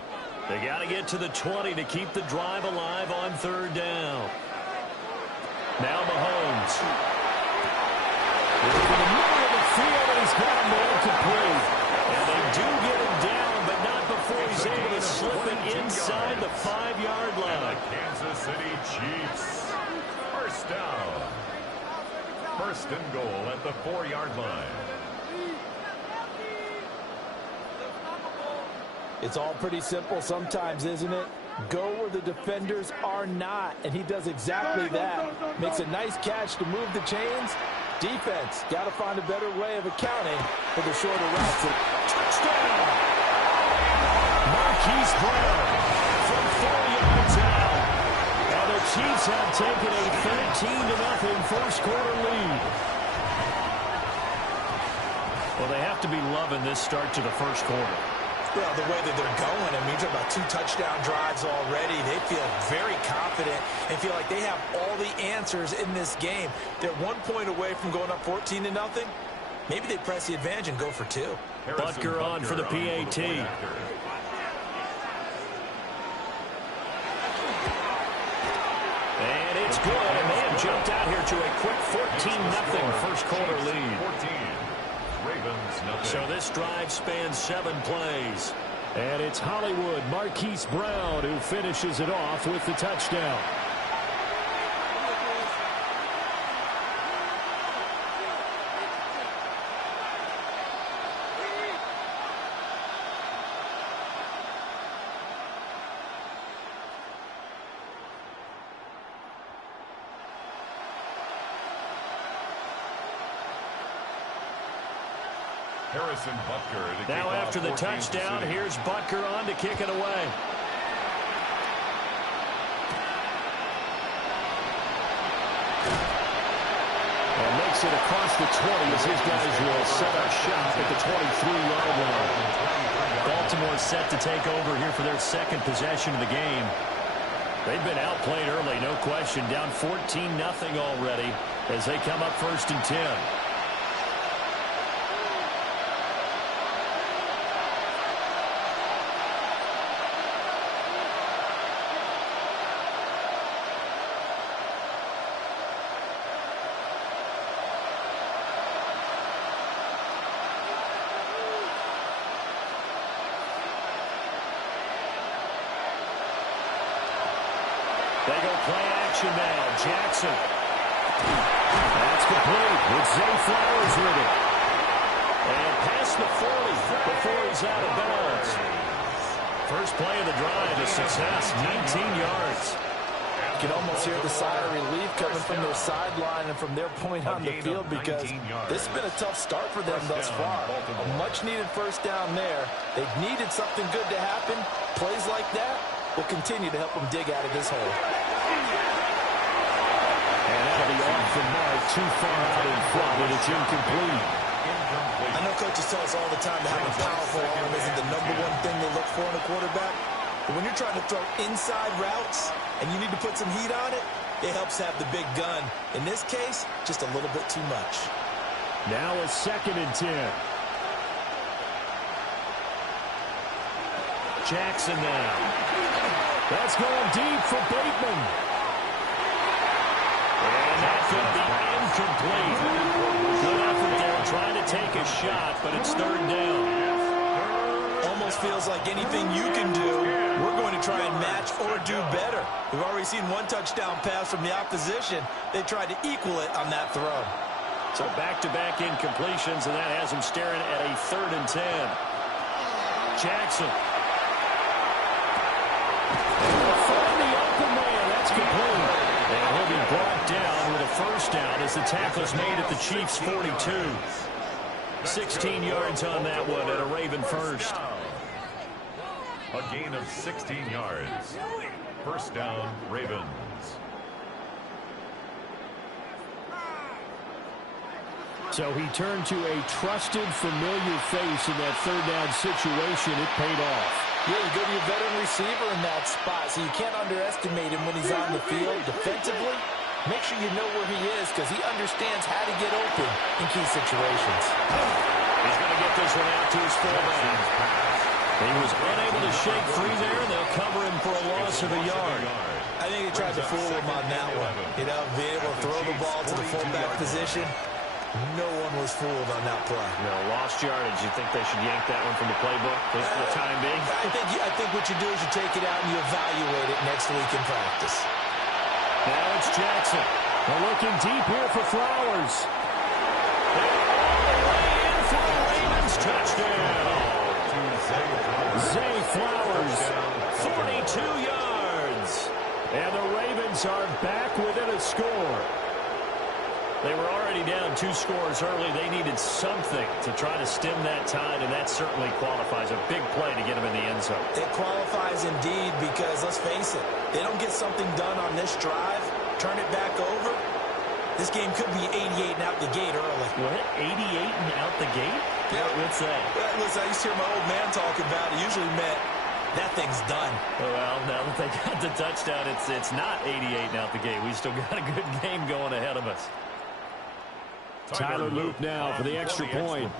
They got to get to the 20 to keep the drive alive on 3rd down. Now Mahomes. In the middle of the field, and he's got him there complete. And they do get him down, but not before he's able to slip it inside the 5-yard line. Kansas City Chiefs. First down. 1st and goal at the 4-yard line. It's all pretty simple sometimes, isn't it? Go where the defenders are not, and he does exactly that. Makes a nice catch to move the chains. Defense, got to find a better way of accounting for the shorter routes. Touchdown! Marquise Brown from 4 yards out. Now the Chiefs have taken a 13-0 first quarter lead. Well, they have to be loving this start to the first quarter. Well, the way that they're going, I mean, you're talking about 2 touchdown drives already. They feel very confident and feel like they have all the answers in this game. They're 1 point away from going up 14-0. Maybe they press the advantage and go for 2. Butker on for the PAT. And it's good, and they have jumped out here to a quick 14-0 first quarter lead. 14. Ravens, nothing. So this drive spans 7 plays. And it's Hollywood Marquise Brown who finishes it off with the touchdown. Now after the touchdown, here's Butker on to kick it away. And makes it across the 20 as his guys will set up shop at the 23-yard line. Baltimore set to take over here for their 2nd possession of the game. They've been outplayed early, no question. Down 14-0 already as they come up 1st and 10. They go play action now. Jackson. That's complete with Zay Flowers with it. And past the 40 before he's out of bounds. First play of the drive, a success, 19 yards. You can almost hear the sigh of relief coming from their sideline and from their point on the field because this has been a tough start for them thus far. A much-needed first down there. They've needed something good to happen. Plays like that will continue to help them dig out of this hole. And that'll be off the mark, too far out in front, and it's incomplete. I know coaches tell us all the time that having a powerful arm isn't the #1 thing they look for in a quarterback. But when you're trying to throw inside routes and you need to put some heat on it, it helps have the big gun. In this case, just a little bit too much. Now a 2nd and 10. Jackson now. That's going deep for Bateman. And that could be incomplete. Good effort there trying to take a shot, but it's 3rd down. Almost feels like anything you can do, we're going to try and match or do better. We've already seen 1 touchdown pass from the opposition. They tried to equal it on that throw. So back-to-back incompletions, and that has him staring at a 3rd and 10. Jackson. Find the open man. That's complete. And he'll be brought down with a 1st down as the tackle's made at the Chiefs' 42. 16 yards on that one at a Raven 1st. A gain of 16 yards. 1st down, Ravens. So he turned to a trusted, familiar face in that 3rd down situation. It paid off. Yeah, you go to your veteran receiver in that spot, so you can't underestimate him when he's on the field defensively. Make sure you know where he is because he understands how to get open in key situations. He's going to get this one out to his fullback. He was unable to shake free there, and they'll cover him for a loss of a yard. I think they tried to fool him on that one. You know, being able to throw the ball to the fullback position. No one was fooled on that play. No, lost yardage. You think they should yank that one from the playbook, at least for the time being? I think what you do is you take it out and you evaluate it next week in practice. Now it's Jackson. They're looking deep here for Flowers. And all the way in for the Ravens touchdown. Zay Flowers, 42 yards. And the Ravens are back within a score. They were already down 2 scores early. They needed something to try to stem that tide, and that certainly qualifies. A big play to get them in the end zone. It qualifies indeed because, let's face it, they don't get something done on this drive, turn it back over, this game could be 88 and out the gate early. What? 88 and out the gate? Yeah. What's that? Listen, I used to hear my old man talk about it. Usually meant that thing's done. Well, now that they got the touchdown, it's not 88 and out the gate. We still got a good game going ahead of us. Tyler Luke now for the extra point.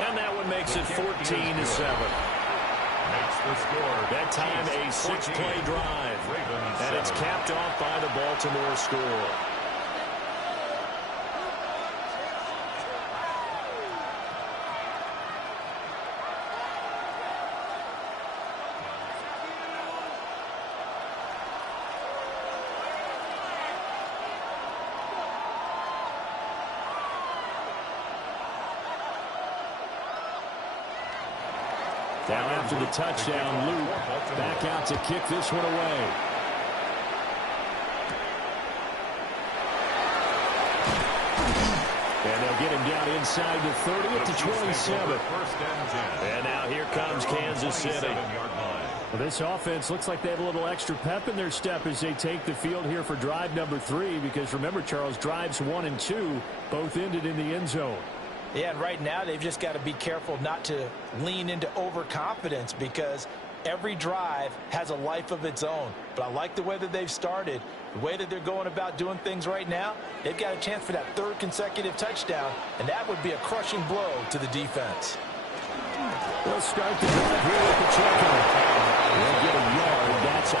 And that one makes it 14-7. Makes the score. That time a 6-play drive. And it's capped off by the Baltimore score. Now after the touchdown, Luke back out to kick this one away. And they'll get him down inside the 30 at the 27. And now here comes Kansas City. Well, this offense looks like they have a little extra pep in their step as they take the field here for drive number 3. Because remember, Charles, drives 1 and 2 both ended in the end zone. Yeah, and right now they've just got to be careful not to lean into overconfidence because every drive has a life of its own. But I like the way that they've started, the way that they're going about doing things right now. They've got a chance for that 3rd consecutive touchdown, and that would be a crushing blow to the defense. They'll start the drive here with the checkout. They'll get a yard, that's all,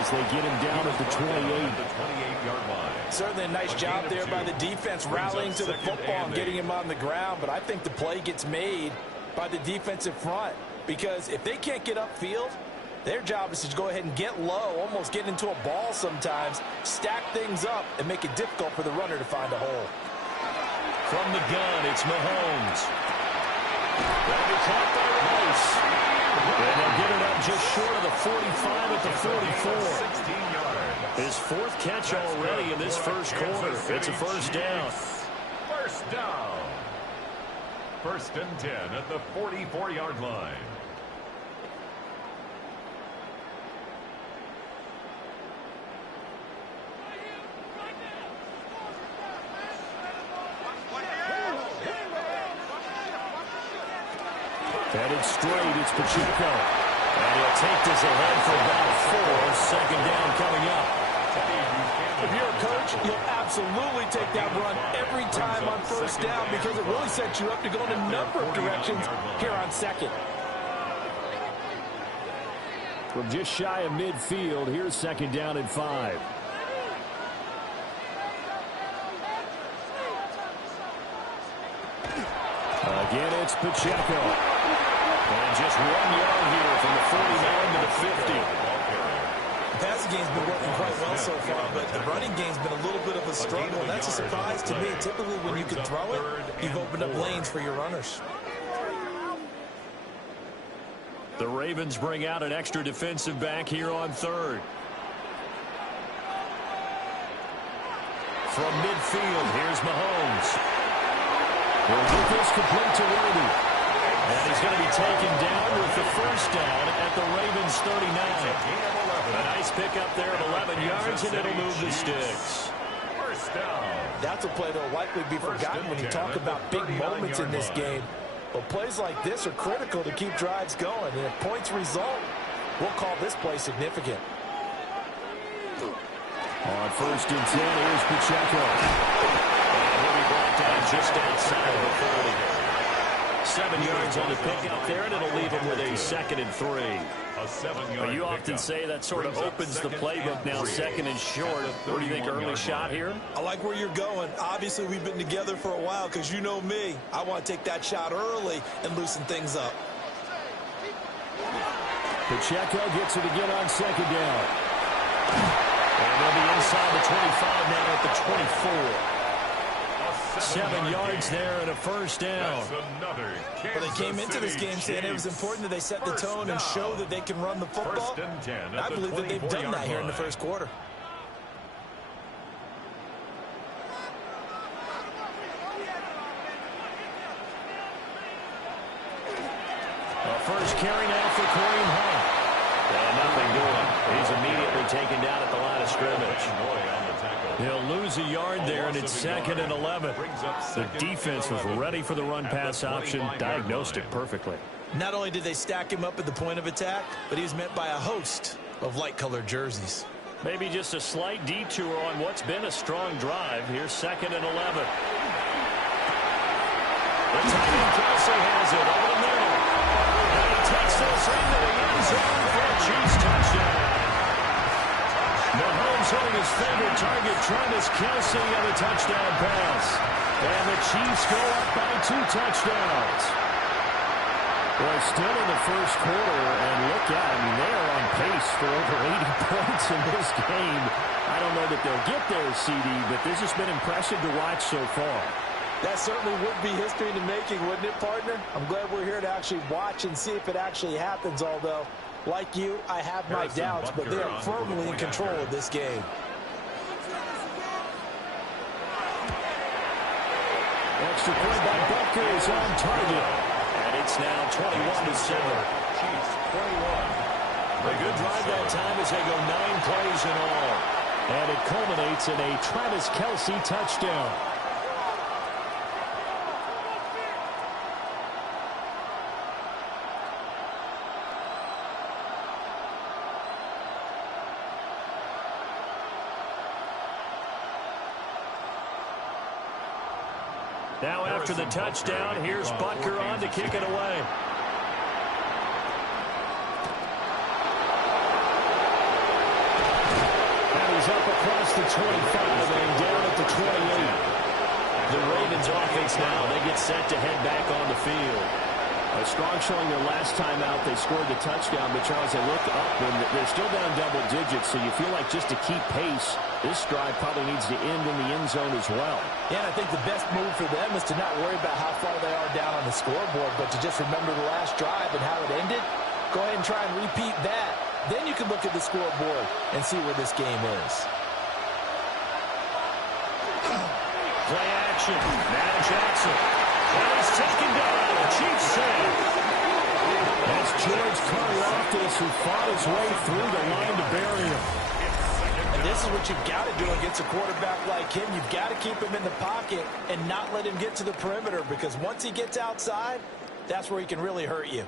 as they get him down at the 28. The 28-yard line. Certainly a nice job there by the defense rallying to the football and getting him on the ground, but I think the play gets made by the defensive front because if they can't get upfield, their job is to go ahead and get low, almost get into a ball sometimes, stack things up, and make it difficult for the runner to find a hole. From the gun, it's Mahomes. That'll be caught by Rice. And they'll get it up just short of the 45 at the 44. 16 yards. His 4th catch already in this first quarter. It's a 1st down. First down. 1st and 10 at the 44-yard line. Headed straight, it's Pacheco. And he'll take this ahead for about 4. Second down coming up. If you're a coach, you'll absolutely take that run every time on first down because it really sets you up to go in a number of directions here on second. From just shy of midfield, here's second down and 5. Again, it's Pacheco. And just 1 yard here from the 49 to the 50. The passing game's been working quite well so far, but the running game's been a little bit of a struggle, and that's a surprise to me. Typically, when you can throw it, you've opened up lanes for your runners. The Ravens bring out an extra defensive back here on third. From midfield, here's Mahomes. We'll get this complete to Worthy. And he's going to be taken down with the first down at the Ravens 39. A nice pickup there of 11 yards, and it'll move the sticks. First down. That's a play that will likely be forgotten when you talk about big moments in this game. But plays like this are critical to keep drives going. And if points result, we'll call this play significant. On first and 10, here's Pacheco. And he'll be brought down just outside of the 40. 7 yards on the pickup there, and it'll leave him with a 2nd and 3. Well, you often say that sort of opens the playbook now, 2nd and short. What do you think, early shot here? I like where you're going. Obviously, we've been together for a while because you know me. I want to take that shot early and loosen things up. Pacheco gets it again on second down. And they'll be inside the 25 now at the 24. 7 yards there and a first down. Well, they came into this game saying it was important that they set the tone and show that they can run the football. I believe that they've done that here in the first quarter. First carry now for Kareem Hunt. And nothing doing. He's immediately taken down at the line of scrimmage. He'll lose a yard there, and it's 2nd and 11. The defense was ready for the run-pass option, diagnosed it perfectly. Not only did they stack him up at the point of attack, but he was met by a host of light-colored jerseys. Maybe just a slight detour on what's been a strong drive. Here's 2nd and 11. The tight end Kelsey has it over the middle. And he takes this into the end zone for a Chiefs touchdown. Mahomes holding his favorite target, Travis Kelsey, on a touchdown pass. And the Chiefs go up by 2 touchdowns. Well, still in the first quarter, and look out, I mean, they are on pace for over 80 points in this game. I don't know that they'll get there, CD, but this has been impressive to watch so far. That certainly would be history in the making, wouldn't it, partner? I'm glad we're here to actually watch and see if it actually happens, although, like you, I have my doubts, but they are firmly in control of this game. Extra point by Bucker is on target. And it's now 21-7. Chiefs 21. A good drive that time as they go 9 plays in all. And it culminates in a Travis Kelsey touchdown. Now after the touchdown, here's Butker on to kick it away. And he's up across the 25 and down at the 28. The Ravens offense now, they get set to head back on the field. A strong showing their last time out. They scored the touchdown, but Charles, they looked up and they're still down double digits, so you feel like just to keep pace, this drive probably needs to end in the end zone as well. Yeah, and I think the best move for them is to not worry about how far they are down on the scoreboard, but to just remember the last drive and how it ended. Go ahead and try and repeat that. Then you can look at the scoreboard and see where this game is. Play action. Now Jackson. And he's taken down. Chiefs save. That's George Karlaftis who fought his way through the line to bury him. And this is what you've got to do against a quarterback like him. You've got to keep him in the pocket and not let him get to the perimeter, because once he gets outside, that's where he can really hurt you.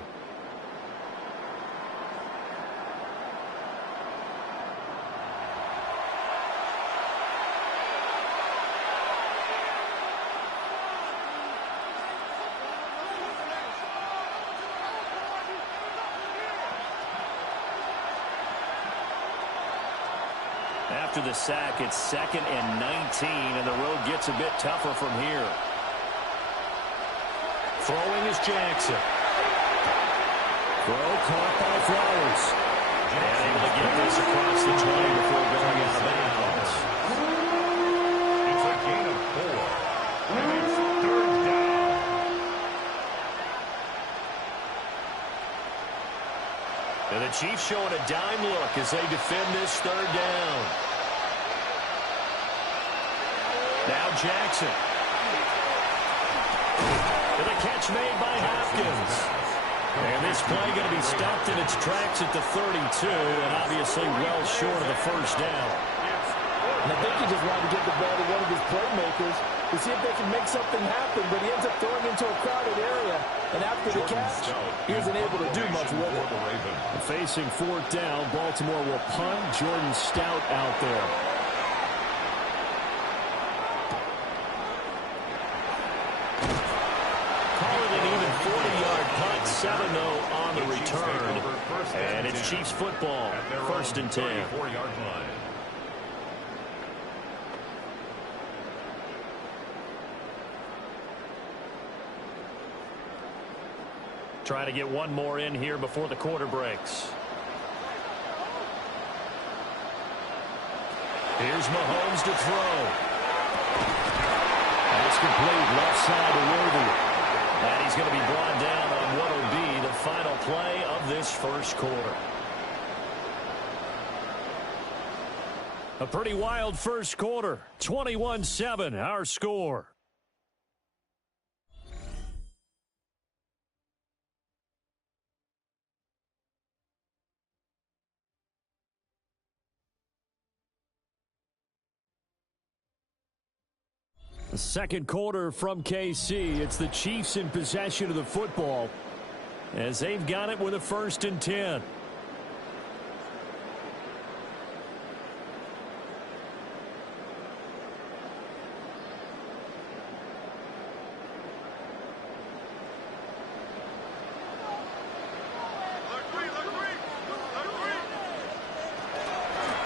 After the sack, it's 2nd and 19, and the road gets a bit tougher from here. Throwing is Jackson. Throw caught by Flowers. And able to get this across the 20 before going out of bounds. It's a gain of 4, and it's 3rd down. And the Chiefs showing a dime look as they defend this 3rd down. Now Jackson. And a catch made by Hopkins. And this play going to be stopped in its tracks at the 32, and obviously well short of the 1st down. And I think he just wanted to get the ball to one of his playmakers to see if they can make something happen, but he ends up throwing into a crowded area. And after the catch, he isn't able to do much with it. Facing 4th down, Baltimore will punt. Jordan Stout out there. Punt, 7-0 on the return. And it's Chiefs football, 1st and 10. 34-yard line. Trying to get one more in here before the quarter breaks. Here's Mahomes to throw. That's complete, left side to Worthy. And he's going to be brought down on what will be the final play of this 1st quarter. A pretty wild 1st quarter. 21-7, our score. The 2nd quarter from KC. It's the Chiefs in possession of the football as they've got it with a 1st and 10.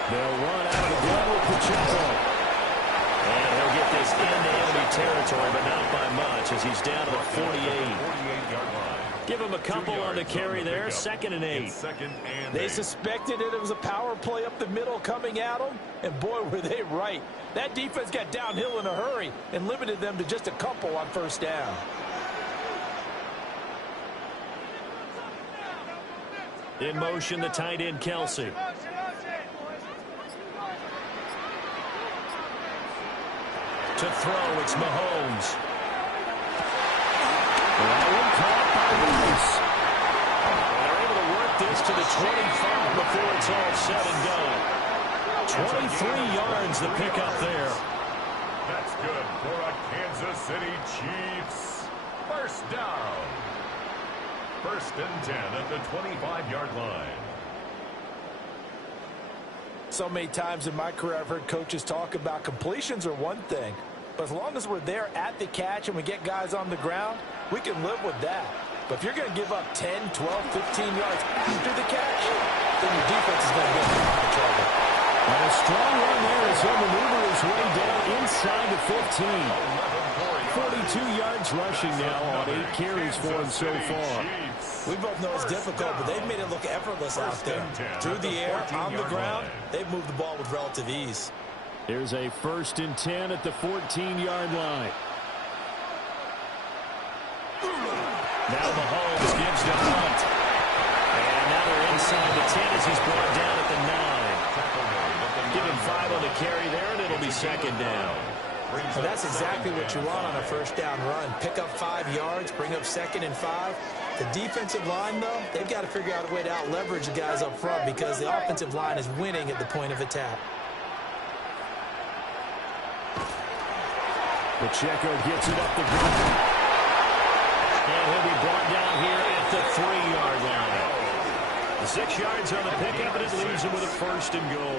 They'll run out of the gun with Pacheco. And he'll get this into enemy territory, but not by much as he's down to the 48-yard line. Give him a couple on the carry there, 2nd and 8. They suspected it was a power play up the middle coming at them, and boy, were they right. That defense got downhill in a hurry and limited them to just a couple on 1st down. In motion, the tight end, Kelsey. To throw, it's Mahomes. Caught by Lewis. They're able to work this to the 25 before it's all said and done. 23 yards the pickup there. That's good for a Kansas City Chiefs. 1st down. 1st and 10 at the 25-yard line. So many times in my career I've heard coaches talk about completions are one thing, but as long as we're there at the catch and we get guys on the ground, we can live with that. But if you're going to give up 10, 12, 15 yards after the catch, then your defense is going to get in a lot of trouble. And a strong run there as he'll maneuver his way down inside the 15. 42 yards rushing now on 8 carries for him so far. We both know it's difficult, but they've made it look effortless out there. Through the air, on the ground, they've moved the ball with relative ease. Here's a 1st and 10 at the 14-yard line. Now Mahomes gives to Hunt. And now they're inside the 10 as he's brought down at the 9. Give him 5 on the carry there, and it'll be 2nd down. Well, that's exactly what you want on a 1st down run. Pick up 5 yards, bring up 2nd and 5. The defensive line, though, they've got to figure out a way to out-leverage the guys up front because the offensive line is winning at the point of attack. Pacheco gets it up the ground. And And he'll be brought down here at the 3-yard line. 6 yards on the pickup, and it leaves him with a first and goal.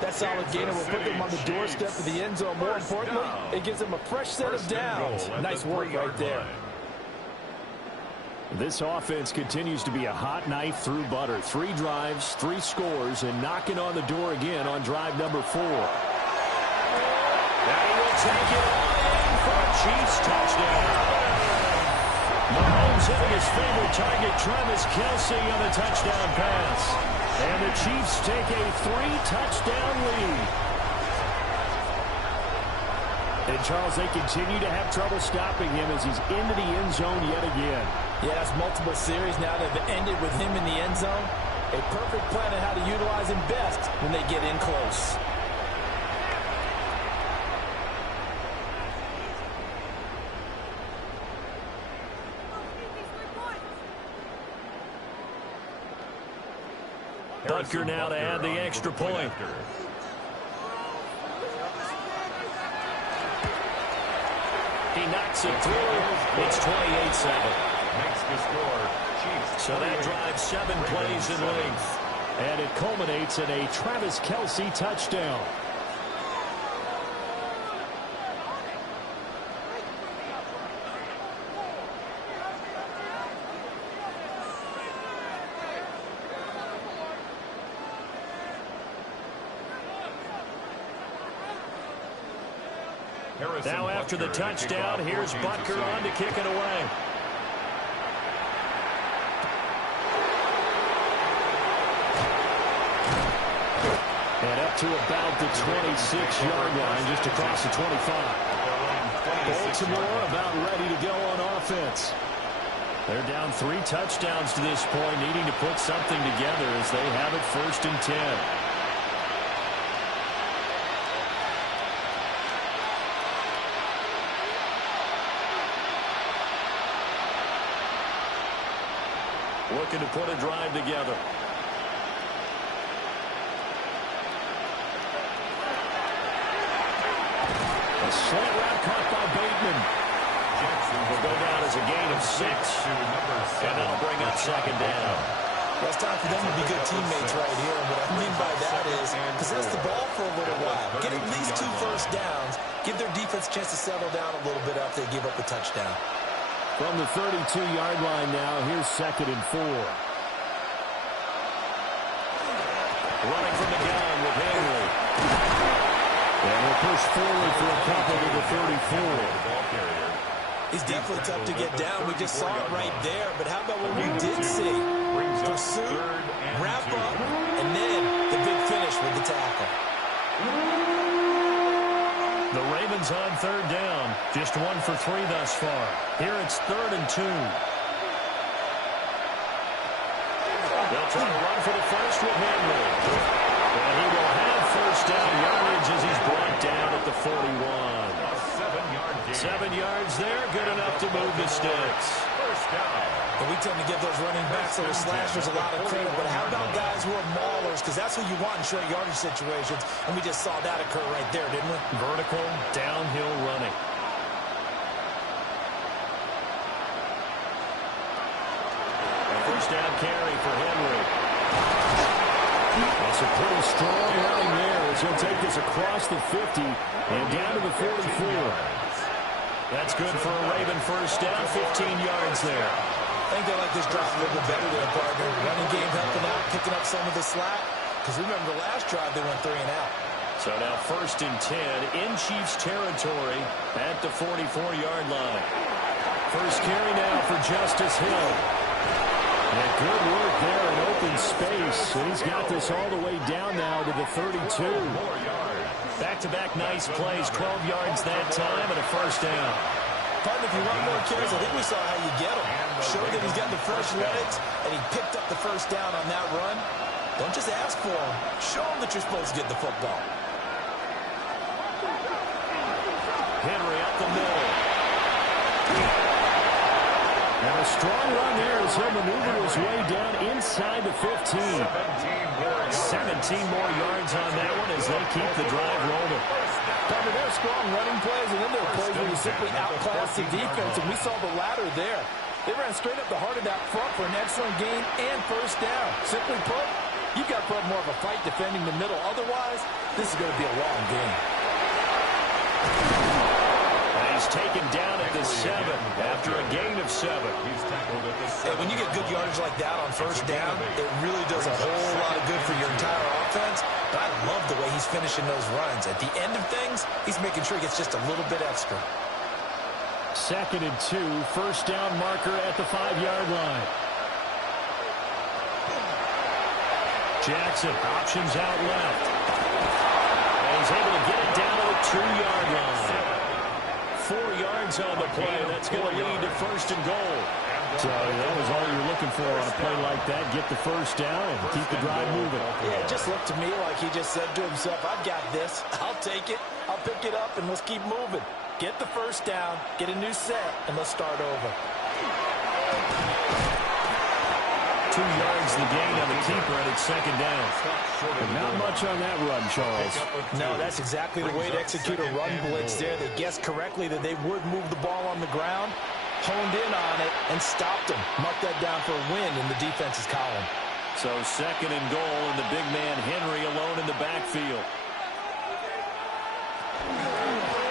That solid gainer will put them on the doorstep of the end zone. More importantly, it gives them a fresh set of downs. Nice work right there. This offense continues to be a hot knife through butter. 3 drives, 3 scores, and knocking on the door again on drive number 4. And he will take it all in for a Chiefs touchdown. Mahomes hitting his favorite target, Travis Kelce, on the touchdown pass. And the Chiefs take a 3-touchdown lead. And, Charles, they continue to have trouble stopping him as he's into the end zone yet again. Yeah, that's multiple series now that have ended with him in the end zone. A perfect plan on how to utilize him best when they get in close. Butker now to add the extra point. He knocks it through. It's 28-7. Makes the score. Chiefs. So that drives 7 plays in length. And it culminates in a Travis Kelce touchdown. Now after the touchdown, here's Butker on to kick it away. And up to about the 26-yard line, just across the 25. Baltimore about ready to go on offense. They're down 3 touchdowns to this point, needing to put something together as they have it 1st and 10. Looking to put a drive together. A slant route caught by Bateman. Jackson will go down as a gain of 6. And that'll bring up 2nd down. Well, it's time for them to be good teammates right here. And what I mean by that is possess the ball for a little while. Get at least 2 first downs. Give their defense a chance to settle down a little bit after they give up the touchdown. From the 32-yard line now, here's 2nd and 4. Running from the gun with Henry. And we'll push forward for a couple to the 34. He's definitely tough to get down. We just saw it right there. But how about what we did see? Pursuit, wrap up, and then the big finish with the tackle. The Ravens on 3rd down. Just 1 for 3 thus far. Here it's 3rd and 2. They'll try to run for the first with Henry. And he will have first down yardage as he's brought down at the 41. 7 yards there, good enough to move the sticks. First down. And we tend to give those running backs or slashers a lot of credit, but how about guys who are maulers? Because that's who you want in short yardage situations, and we just saw that occur right there, didn't we? Vertical, downhill running. A first down carry for Henry. That's a pretty strong running there as he'll take this across the 50 and down to the 44. That's good for a Raven first down, 15 yards there. I think they like this drive a little bit better than partner. Running game helping out, picking up some of the slack. Because remember the last drive they went 3 and out. So now 1st and 10 in Chiefs territory at the 44-yard line. First carry now for Justice Hill. And good work there in open space. And he's got this all the way down now to the 32. Back-to-back nice plays, 12 yards that time and a first down. Partner, if you want more carries, I think we saw how you get him. Show that he's got the fresh legs, and he picked up the first down on that run. Don't just ask for him. Show him that you're supposed to get the football. Henry up the middle. And a strong run there as he'll maneuver his way down inside the 15. 17 more yards on that one as they keep the drive rolling. Partner, there are strong running plays, and then there are plays where you simply outclass the defense, and we saw the latter there. They ran straight up the heart of that front for an excellent gain and first down. Simply put, you've got to put more of a fight defending the middle. Otherwise, this is going to be a long game. And he's taken down at the 7 after a gain of 7. And when you get good yardage like that on first down, it really does a whole lot of good for your entire offense. But I love the way he's finishing those runs. At the end of things, he's making sure he gets just a little bit extra. 2nd and 2, first down marker at the 5-yard line. Jackson options out left. And he's able to get it down to the 2-yard line. 4 yards on the play. That's going to lead to first and goal. So that was all you're looking for on a play like that. Get the first down and keep the drive moving. Yeah, it just looked to me like he just said to himself, I've got this. I'll take it. I'll pick it up, and let's keep moving. Get the first down, get a new set, and let's start over. 2 yards the gain on the keeper, and it's 2nd down. But not much on that run, Charles. No, that's exactly the way to execute a run blitz there. They guessed correctly that they would move the ball on the ground, honed in on it, and stopped them. Mark that down for a win in the defense's column. So 2nd and goal, and the big man Henry alone in the backfield.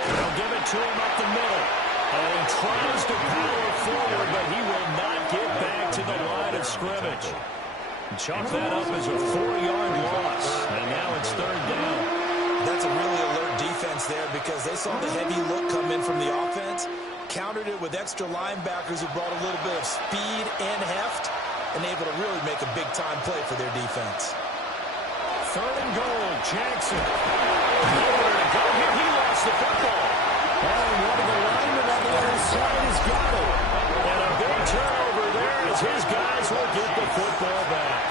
They'll give it to him up the middle. And he tries to power forward, but he will not get back to the line of scrimmage. Chalk that up as a 4-yard loss. And now it's 3rd down. That's a really alert defense there because they saw the heavy look come in from the offense, countered it with extra linebackers who brought a little bit of speed and heft, and able to really make a big-time play for their defense. 3rd and goal, Jackson. Nowhere to go here. He lost the football. And one of the linemen on the other side has got it. And a big turnover there as his guys will get the football back.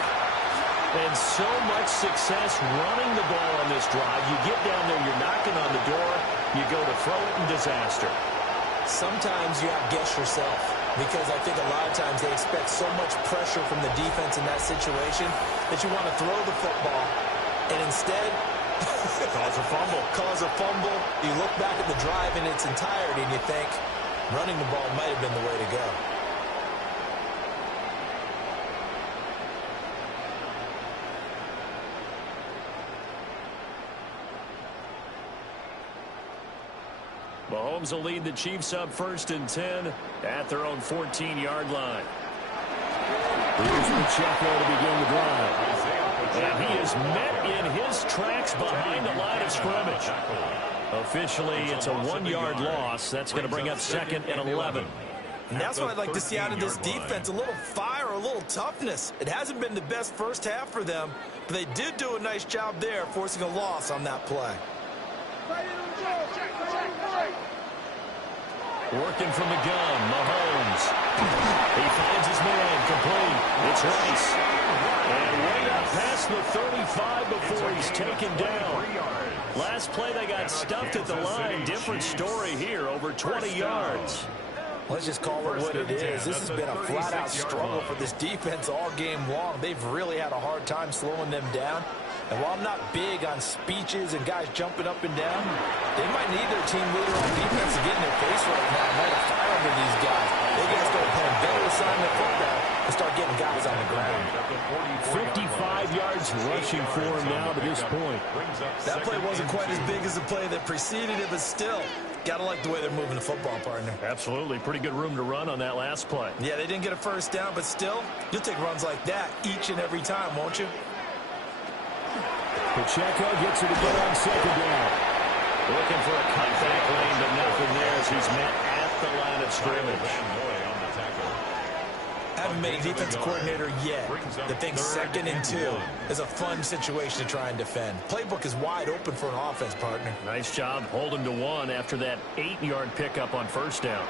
And so much success running the ball on this drive. You get down there, you're knocking on the door, you go to throw it in disaster. Sometimes you outguess yourself because I think a lot of times they expect so much pressure from the defense in that situation that you want to throw the football, and instead Cause a fumble. You look back at the drive in its entirety and you think running the ball might have been the way to go. Mahomes will lead the Chiefs up 1st and 10 at their own 14-yard line. Here's Pacheco to begin the drive. And he is met in his tracks behind the line of scrimmage. Officially, it's a 1-yard loss. That's going to bring up 2nd and 11. And that's what I'd like to see out of this defense, a little fire, a little toughness. It hasn't been the best first half for them, but they did do a nice job there, forcing a loss on that play. Working from the gun, Mahomes. He finds his man, complete. It's Rice. And way up past the 35 before he's taken down. Last play they got stuffed at the line. Different story here, over 20 yards. Let's just call it what it is. This has been a flat-out struggle for this defense all game long. They've really had a hard time slowing them down. And while I'm not big on speeches and guys jumping up and down, they might need their team leader on defense to get in their face right now and light a fire under these guys. They got to start playing better assignment football and start getting guys on the ground. 55 yards rushing for him now to this point. That play wasn't quite as big as the play that preceded it, but still, got to like the way they're moving the football, partner. Absolutely. Pretty good room to run on that last play. Yeah, they didn't get a first down, but still, you'll take runs like that each and every time, won't you? Pacheco gets it again on 2nd down. Looking for a cutback lane, but nothing there as he's met at the line of scrimmage. Haven't made a defensive coordinator yet that thinks 2nd and 2 is a fun situation to try and defend. Playbook is wide open for an offense, partner. Nice job holding to 1 after that 8-yard pickup on first down.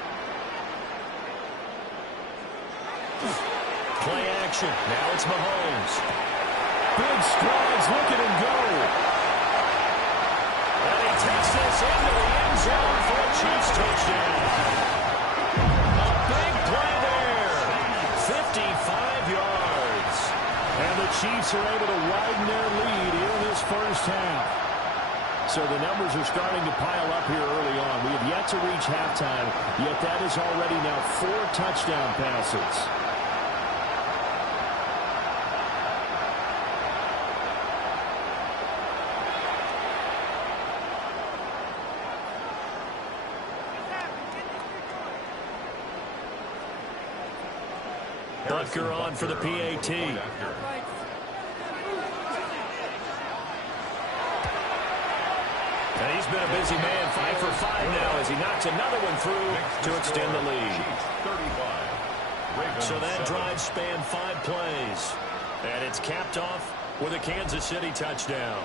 Play action. Now it's Mahomes. Big strides, look at him go. And he takes this into the end zone for a Chiefs touchdown. A big play there. 55 yards. And the Chiefs are able to widen their lead in this first half. So the numbers are starting to pile up here early on. We have yet to reach halftime, yet that is already now 4 touchdown passes. Butker on for the PAT. And he's been a busy man, 5 for 5 now as he knocks another one through to extend the lead. So that drive spanned 5 plays. And it's capped off with a Kansas City touchdown.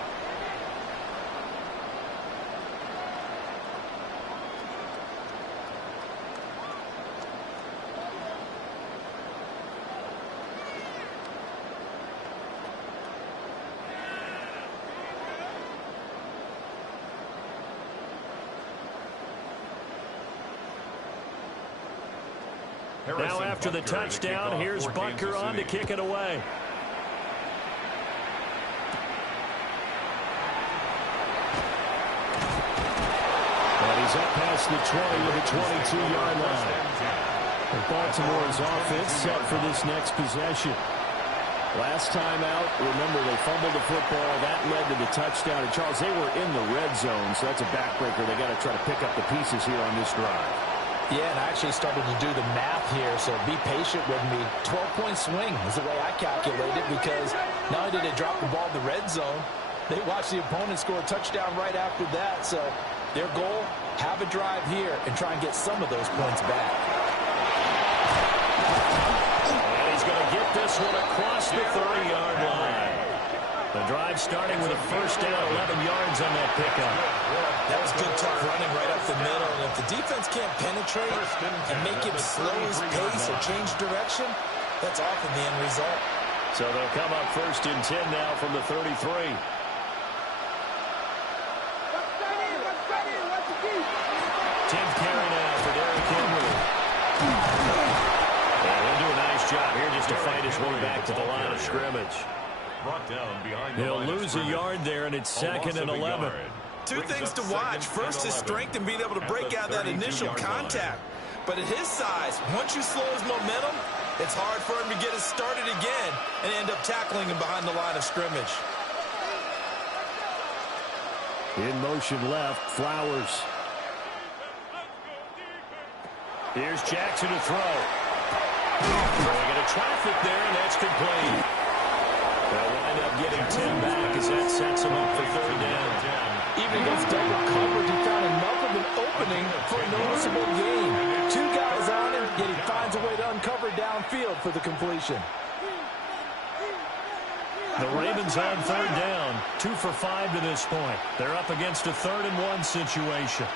Now after the touchdown, here's Butker on to kick it away. And he's up past the 20 to the 22-yard line. And Baltimore's offense set for this next possession. Last time out, remember, they fumbled the football. That led to the touchdown. And, Charles, they were in the red zone, so that's a backbreaker. They got to try to pick up the pieces here on this drive. Yeah, and I actually started to do the math here, so be patient with me. 12-point swing is the way I calculate it, because not only did they drop the ball in the red zone, they watched the opponent score a touchdown right after that. So their goal, have a drive here and try and get some of those points back. And he's going to get this one across the 30-yard line. The drive starting with a first down, 11 yards on that pickup. That was good, tough running right up the middle. And if the defense can't penetrate and make it slow his pace or change direction, that's often the end result. So they'll come up first and 10 now from the 33. 10th carry now for Derrick Henry. And he'll do a nice job here just to fight his way back to the line of scrimmage. He'll lose a yard there, and it's 2nd and 11. 2 things to watch. First, his strength and being able to break out that initial contact. But at his size, once you slow his momentum, it's hard for him to get it started again and end up tackling him behind the line of scrimmage. In motion left, Flowers. Here's Jackson to throw. Throwing into traffic there, and that's complete. They'll wind up getting 10 back as that sets him up for 3rd down. Even against double coverage, he found enough of an opening for a noticeable gain. 2 guys on him, yet he finds a way to uncover downfield for the completion. The Ravens on 3rd down, 2 for 5 to this point. They're up against a 3rd and 1 situation.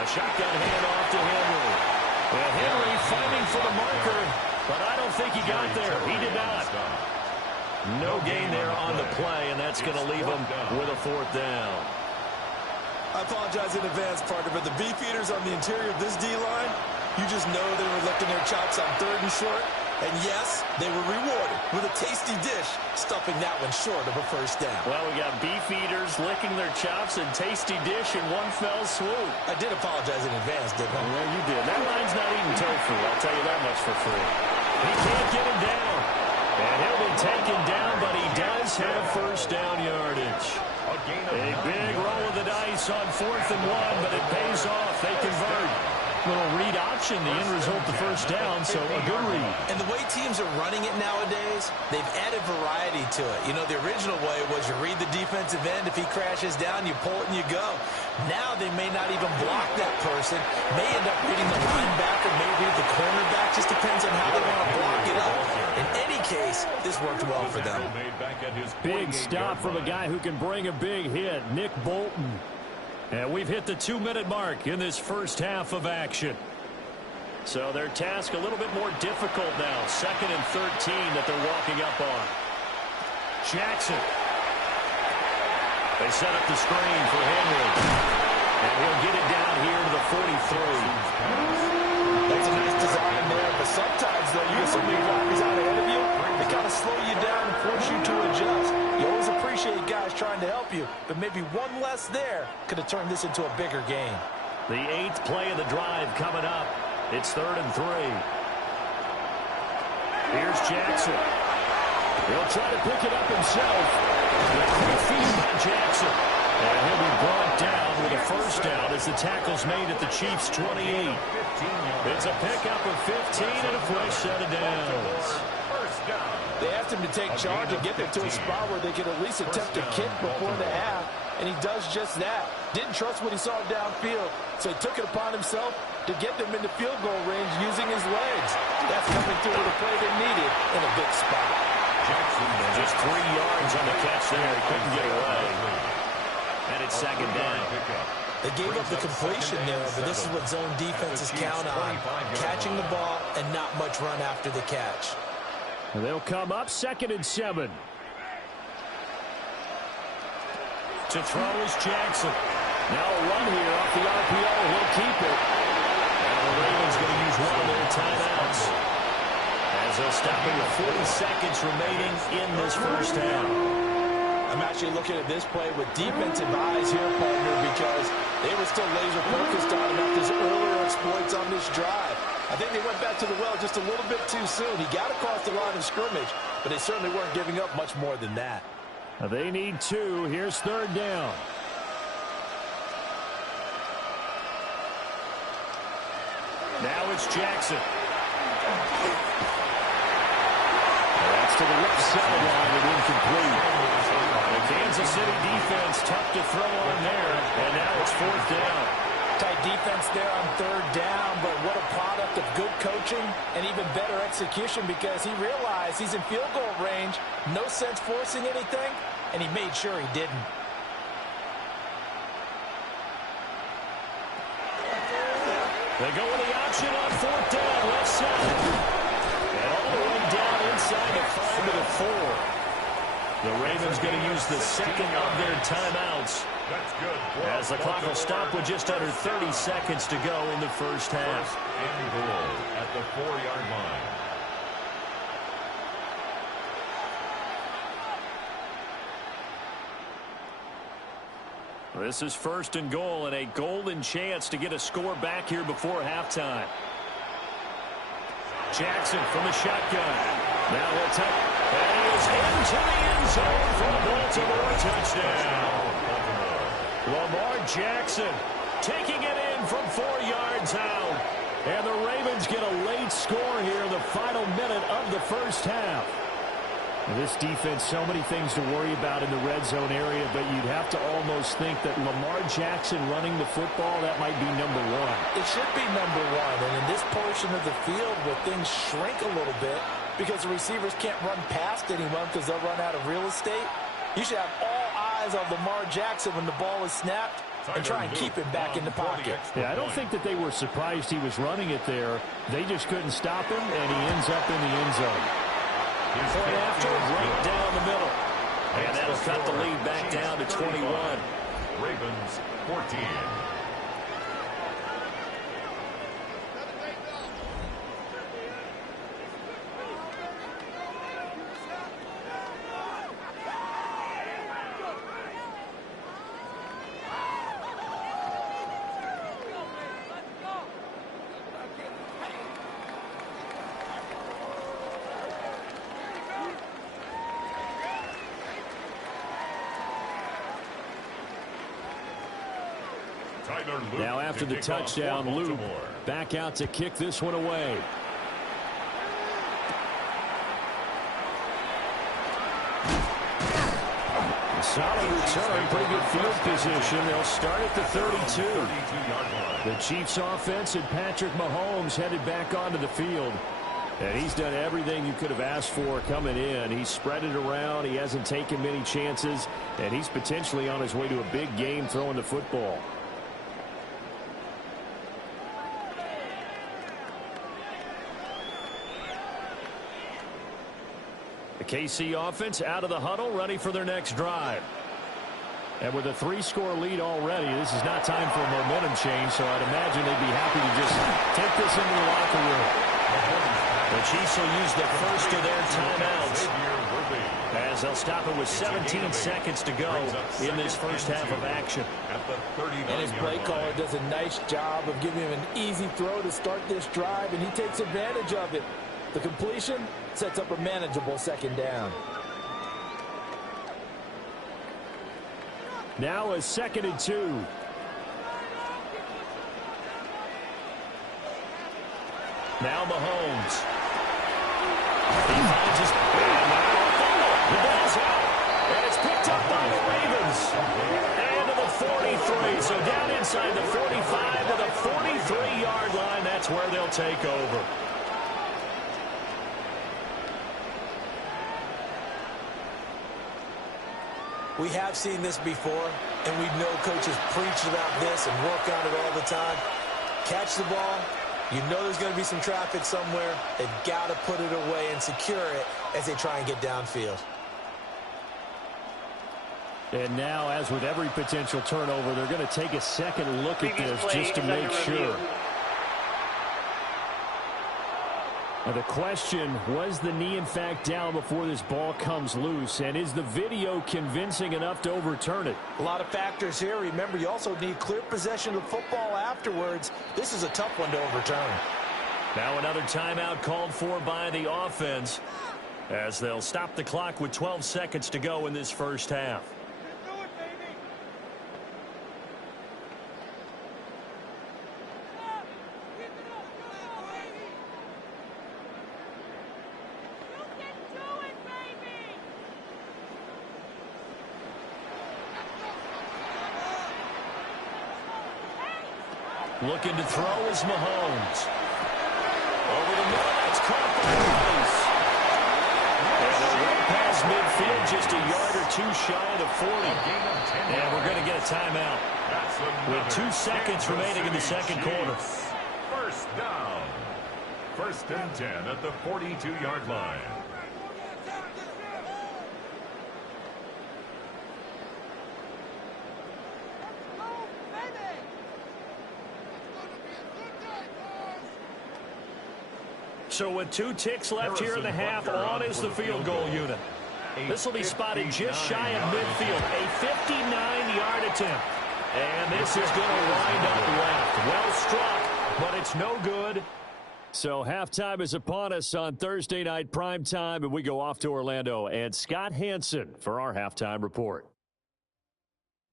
A shotgun handoff to Henry. Well, Henry fighting for the marker, but I don't think he got there. He did not. No gain there on the play, and that's going to leave him with a 4th down. I apologize in advance, partner, but the beefeaters on the interior of this D-line, you just know they were licking their chops on 3rd and short. And yes, they were rewarded with a tasty dish, stuffing that one short of a 1st down. Well, we got beef eaters licking their chops and tasty dish in one fell swoop. I did apologize in advance, didn't I? Yeah, you did. That line's not eating tofu, I'll tell you that much for free. He can't get him down. And he'll be taken down, but he does have 1st down yardage. A big roll of the dice on 4th and 1, but it pays off. They convert. Little read option, the end result, the 1st down, so a good read. And the way teams are running it nowadays, they've added variety to it. You know, the original way was you read the defensive end. If he crashes down, you pull it and you go. Now they may not even block that person. May end up reading the linebacker, may read the cornerback. Just depends on how they want to block it up. In any case, this worked well for them. Big stop from a guy who can bring a big hit, Nick Bolton. And we've hit the 2-minute mark in this first half of action. So their task a little bit more difficult now. 2nd and 13 that they're walking up on. Jackson. They set up the screen for Henry. And he'll get it down here to the 43. That's a nice design there, but sometimes, though, you guys trying to help you, but maybe one less there could have turned this into a bigger game. The 8th play of the drive coming up. It's 3rd and 3. Here's Jackson. He'll try to pick it up himself. Quick feed by Jackson. And he'll be brought down with a first down as the tackle's made at the Chiefs' 28. It's a pickup of 15 and a fresh set of downs. They asked him to take charge and get them to a spot where they could at least attempt a kick before the half, and he does just that. Didn't trust what he saw downfield, so he took it upon himself to get them into field goal range using his legs. That's coming through with a play they needed in a big spot. Just 3 yards on the catch there. He couldn't get away. And it's 2nd down. They gave up the completion there, but this is what zone defenses count on. Catching the ball and not much run after the catch. And they'll come up 2nd and 7. To throw is Jackson. Now a run here off the RPO. He'll keep it. And the Ravens going to use one of their timeouts. As they'll stop it with 40 seconds remaining in this first half. I'm actually looking at this play with defensive eyes here, partner, because they were still laser focused on his earlier exploits on this drive. I think they went back to the well just a little bit too soon. He got across the line of scrimmage, but they certainly weren't giving up much more than that. They need 2. Here's 3rd down. Now it's Jackson. That's to the left sideline and incomplete. The Kansas City defense tough to throw on there, and now it's 4th down. Tight defense there on 3rd down, but what a product of good coaching and even better execution, because he realized he's in field goal range, no sense forcing anything, and he made sure he didn't. They go with the option on 4th down, left side. And all the way down inside the 5 to the 4. The Ravens going to use the 2nd of their timeouts. That's good. As the clock will stop with just under 30 seconds to go in the first half. First and goal at the 4-yard line. This is 1st and goal and a golden chance to get a score back here before halftime. Jackson from the shotgun. Now he'll take, and he is into the end zone for a Baltimore touchdown. Lamar Jackson taking it in from 4 yards out. And the Ravens get a late score here in the final minute of the first half. This defense, so many things to worry about in the red zone area, but you'd have to almost think that Lamar Jackson running the football, that might be number 1. It should be number 1, and in this portion of the field where things shrink a little bit because the receivers can't run past anyone because they'll run out of real estate, you should have all eyes on Lamar Jackson when the ball is snapped and try and keep him back in the pocket. Yeah, I don't think that they were surprised he was running it there. They just couldn't stop him, and he ends up in the end zone. Point after, right down the middle. And that'll cut the lead back down to 21. Ravens 14. Now after the touchdown, Luke back out to kick this one away. Solid return, pretty good field position. They'll start at the 32. The Chiefs offense and Patrick Mahomes headed back onto the field. And he's done everything you could have asked for coming in. He's spread it around. He hasn't taken many chances. And he's potentially on his way to a big game throwing the football. The KC offense out of the huddle, ready for their next drive. And with a 3-score lead already, this is not time for a momentum change, so I'd imagine they'd be happy to just take this into the locker room. The Chiefs will use the first of their timeouts as they'll stop it with 17 seconds to go in this first half of action. And his play caller does a nice job of giving him an easy throw to start this drive, and he takes advantage of it. The completion sets up a manageable second down. Now a 2nd and 2. Now Mahomes. He finds his... And now the ball's out. And it's picked up by the Ravens. And to the 43. So down inside the 45 to the 43-yard line. That's where they'll take over. We have seen this before, and we know coaches preach about this and work on it all the time. Catch the ball. You know there's going to be some traffic somewhere. They've got to put it away and secure it as they try and get downfield. And now, as with every potential turnover, they're going to take a second look at this just to make sure. Now the question, was the knee in fact down before this ball comes loose? And is the video convincing enough to overturn it? A lot of factors here. Remember, you also need clear possession of the football afterwards. This is a tough one to overturn. Now another timeout called for by the offense as they'll stop the clock with 12 seconds to go in this first half. Looking to throw is Mahomes. Over the middle, that's caught by Rice. And a run past midfield, just a yard or two shy of the 40. And we're going to get a timeout with 2 seconds remaining in the second quarter. First down. 1st and 10 at the 42-yard line. So with 2 ticks left here in the half, on is the field goal unit. This will be spotted just shy of midfield. A 59-yard attempt. And this is going to wind up left. Well struck, but it's no good. So halftime is upon us on Thursday night primetime, and we go off to Orlando. And Scott Hansen for our halftime report.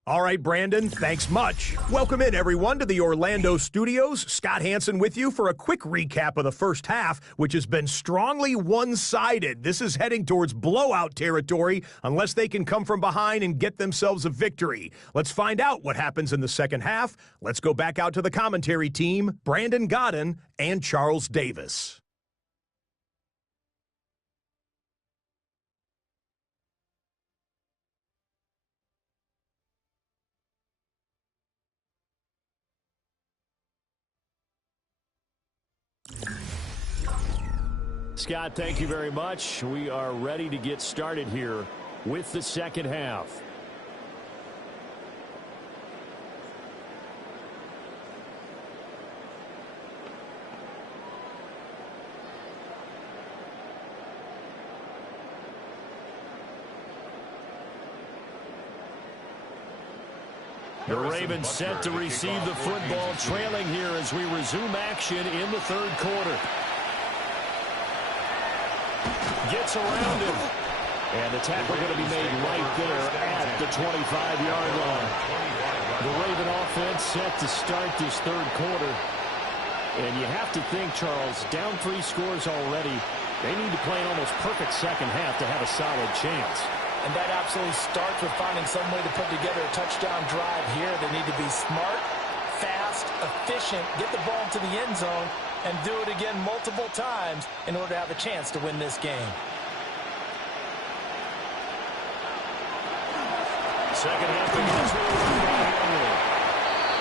All right, Brandon, thanks much. Welcome in, everyone, to the Orlando studios. Scott Hansen with you for a quick recap of the first half, which has been strongly one-sided. This is heading towards blowout territory unless they can come from behind and get themselves a victory. Let's find out what happens in the second half. Let's go back out to the commentary team, Brandon Godden and Charles Davis. Scott, thank you very much. We are ready to get started here with the second half. The Ravens set to receive the football, trailing here as we resume action in the third quarter. Gets around him. And the tackle going to be made right there at the 25-yard line. The Raven offense set to start this third quarter. And you have to think, Charles, down 3 scores already. They need to play an almost perfect second half to have a solid chance. And that absolutely starts with finding some way to put together a touchdown drive here. They need to be smart, fast, efficient, get the ball into the end zone, and do it again multiple times in order to have a chance to win this game. Second half begins with Henry.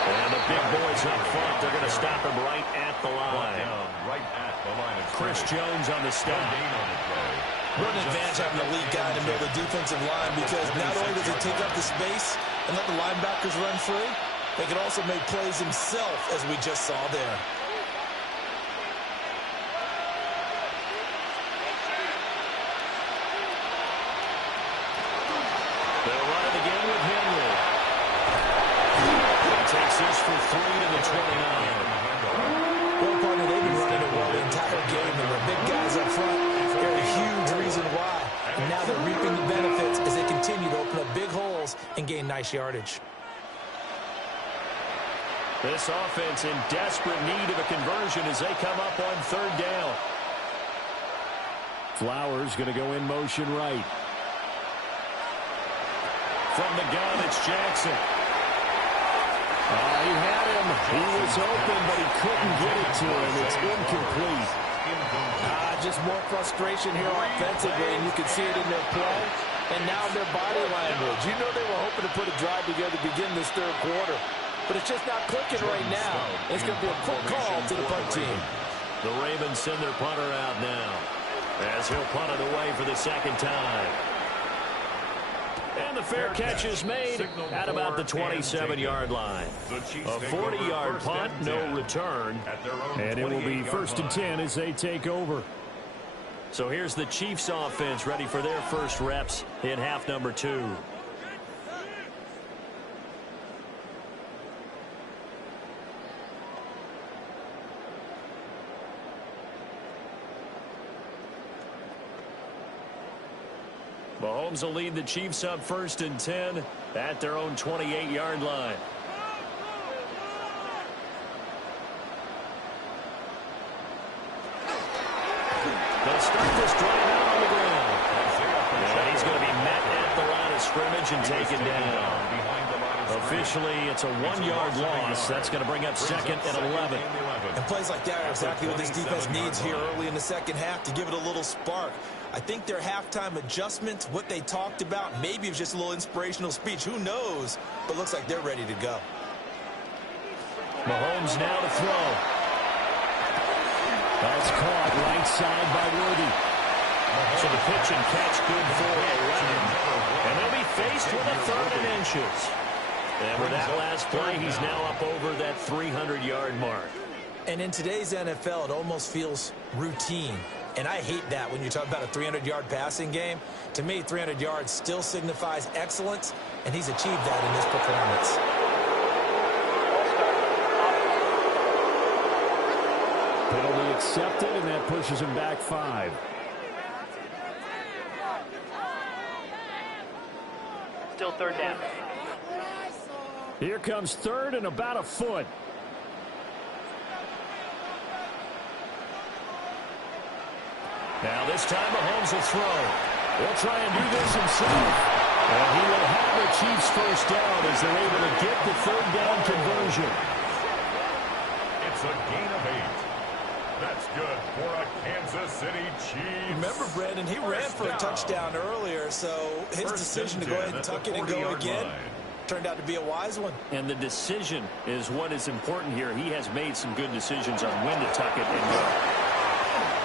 And the big boys up front, they're going to stop him right at the line. Chris Jones on the stop. What an advantage having a lead guy in the middle of the defensive line, because not only does he take up the space and let the linebackers run free, they can also make plays himself, as we just saw there. to the 29. Well, partner, they've been running it well the entire game, and the big guys up front, they're a huge reason why. And now they're reaping the benefits as they continue to open up big holes and gain nice yardage. This offense in desperate need of a conversion as they come up on third down. Flowers going to go in motion right. From the gun, it's Jackson. He had him. He was open, but he couldn't get it to him. It's incomplete. Just more frustration here offensively, and you can see it in their play. And now their body language. You know they were hoping to put a drive together to begin this third quarter. But it's just not clicking right now. It's going to be a quick call to the punt team. The Ravens send their punter out now, as he'll punt it away for the second time. And the fair catch is made at about the 27-yard line. A 40-yard punt, no return. And it will be 1st and 10 as they take over. So here's the Chiefs offense ready for their first reps in half number 2. Mahomes will lead the Chiefs up 1st and 10 at their own 28-yard line. They'll start this drive out on the ground. And he's going to be met at the line of scrimmage and taken down. Officially, it's a 1-yard loss. That's going to bring up 2nd and 11. And plays like that are exactly what this defense needs here early in the second half to give it a little spark. I think their halftime adjustment, what they talked about, maybe it was just a little inspirational speech. Who knows? But looks like they're ready to go. Mahomes now to throw. That's caught right side by Worthy. So the pitch and catch good for 11. And they'll be faced with a 3rd and inches. And with that last play, he's now up over that 300-yard mark. And in today's NFL, it almost feels routine. And I hate that when you talk about a 300-yard passing game. To me, 300 yards still signifies excellence, and he's achieved that in this performance. Penalty accepted, and that pushes him back 5. Still 3rd down. Here comes 3rd and about a foot. Now this time Mahomes will throw. He'll try and do this himself. And he will have the Chiefs first down as they're able to get the 3rd down conversion. It's a gain of 8. That's good for a Kansas City Chiefs. Remember, Brandon, he ran for a touchdown earlier, so his decision to go ahead and tuck it and go again turned out to be a wise one. And the decision is what is important here. He has made some good decisions on when to tuck it and go.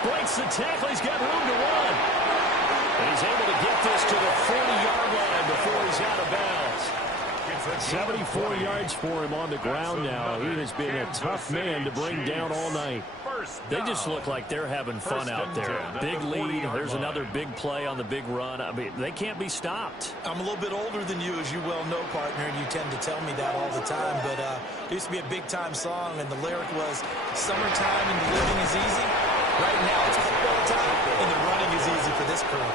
Breaks the tackle. He's got room to run. And he's able to get this to the 40-yard line before he's out of bounds. 74 yards for him on the ground now. He has been a tough man to bring down all night. They just look like they're having fun out there. Big lead. There's another big play on the big run. I mean, they can't be stopped. I'm a little bit older than you, as you well know, partner, and you tend to tell me that all the time. But it used to be a big-time song, and the lyric was, "Summertime and the living is easy." Right now it's football time, and the running is easy for this crew.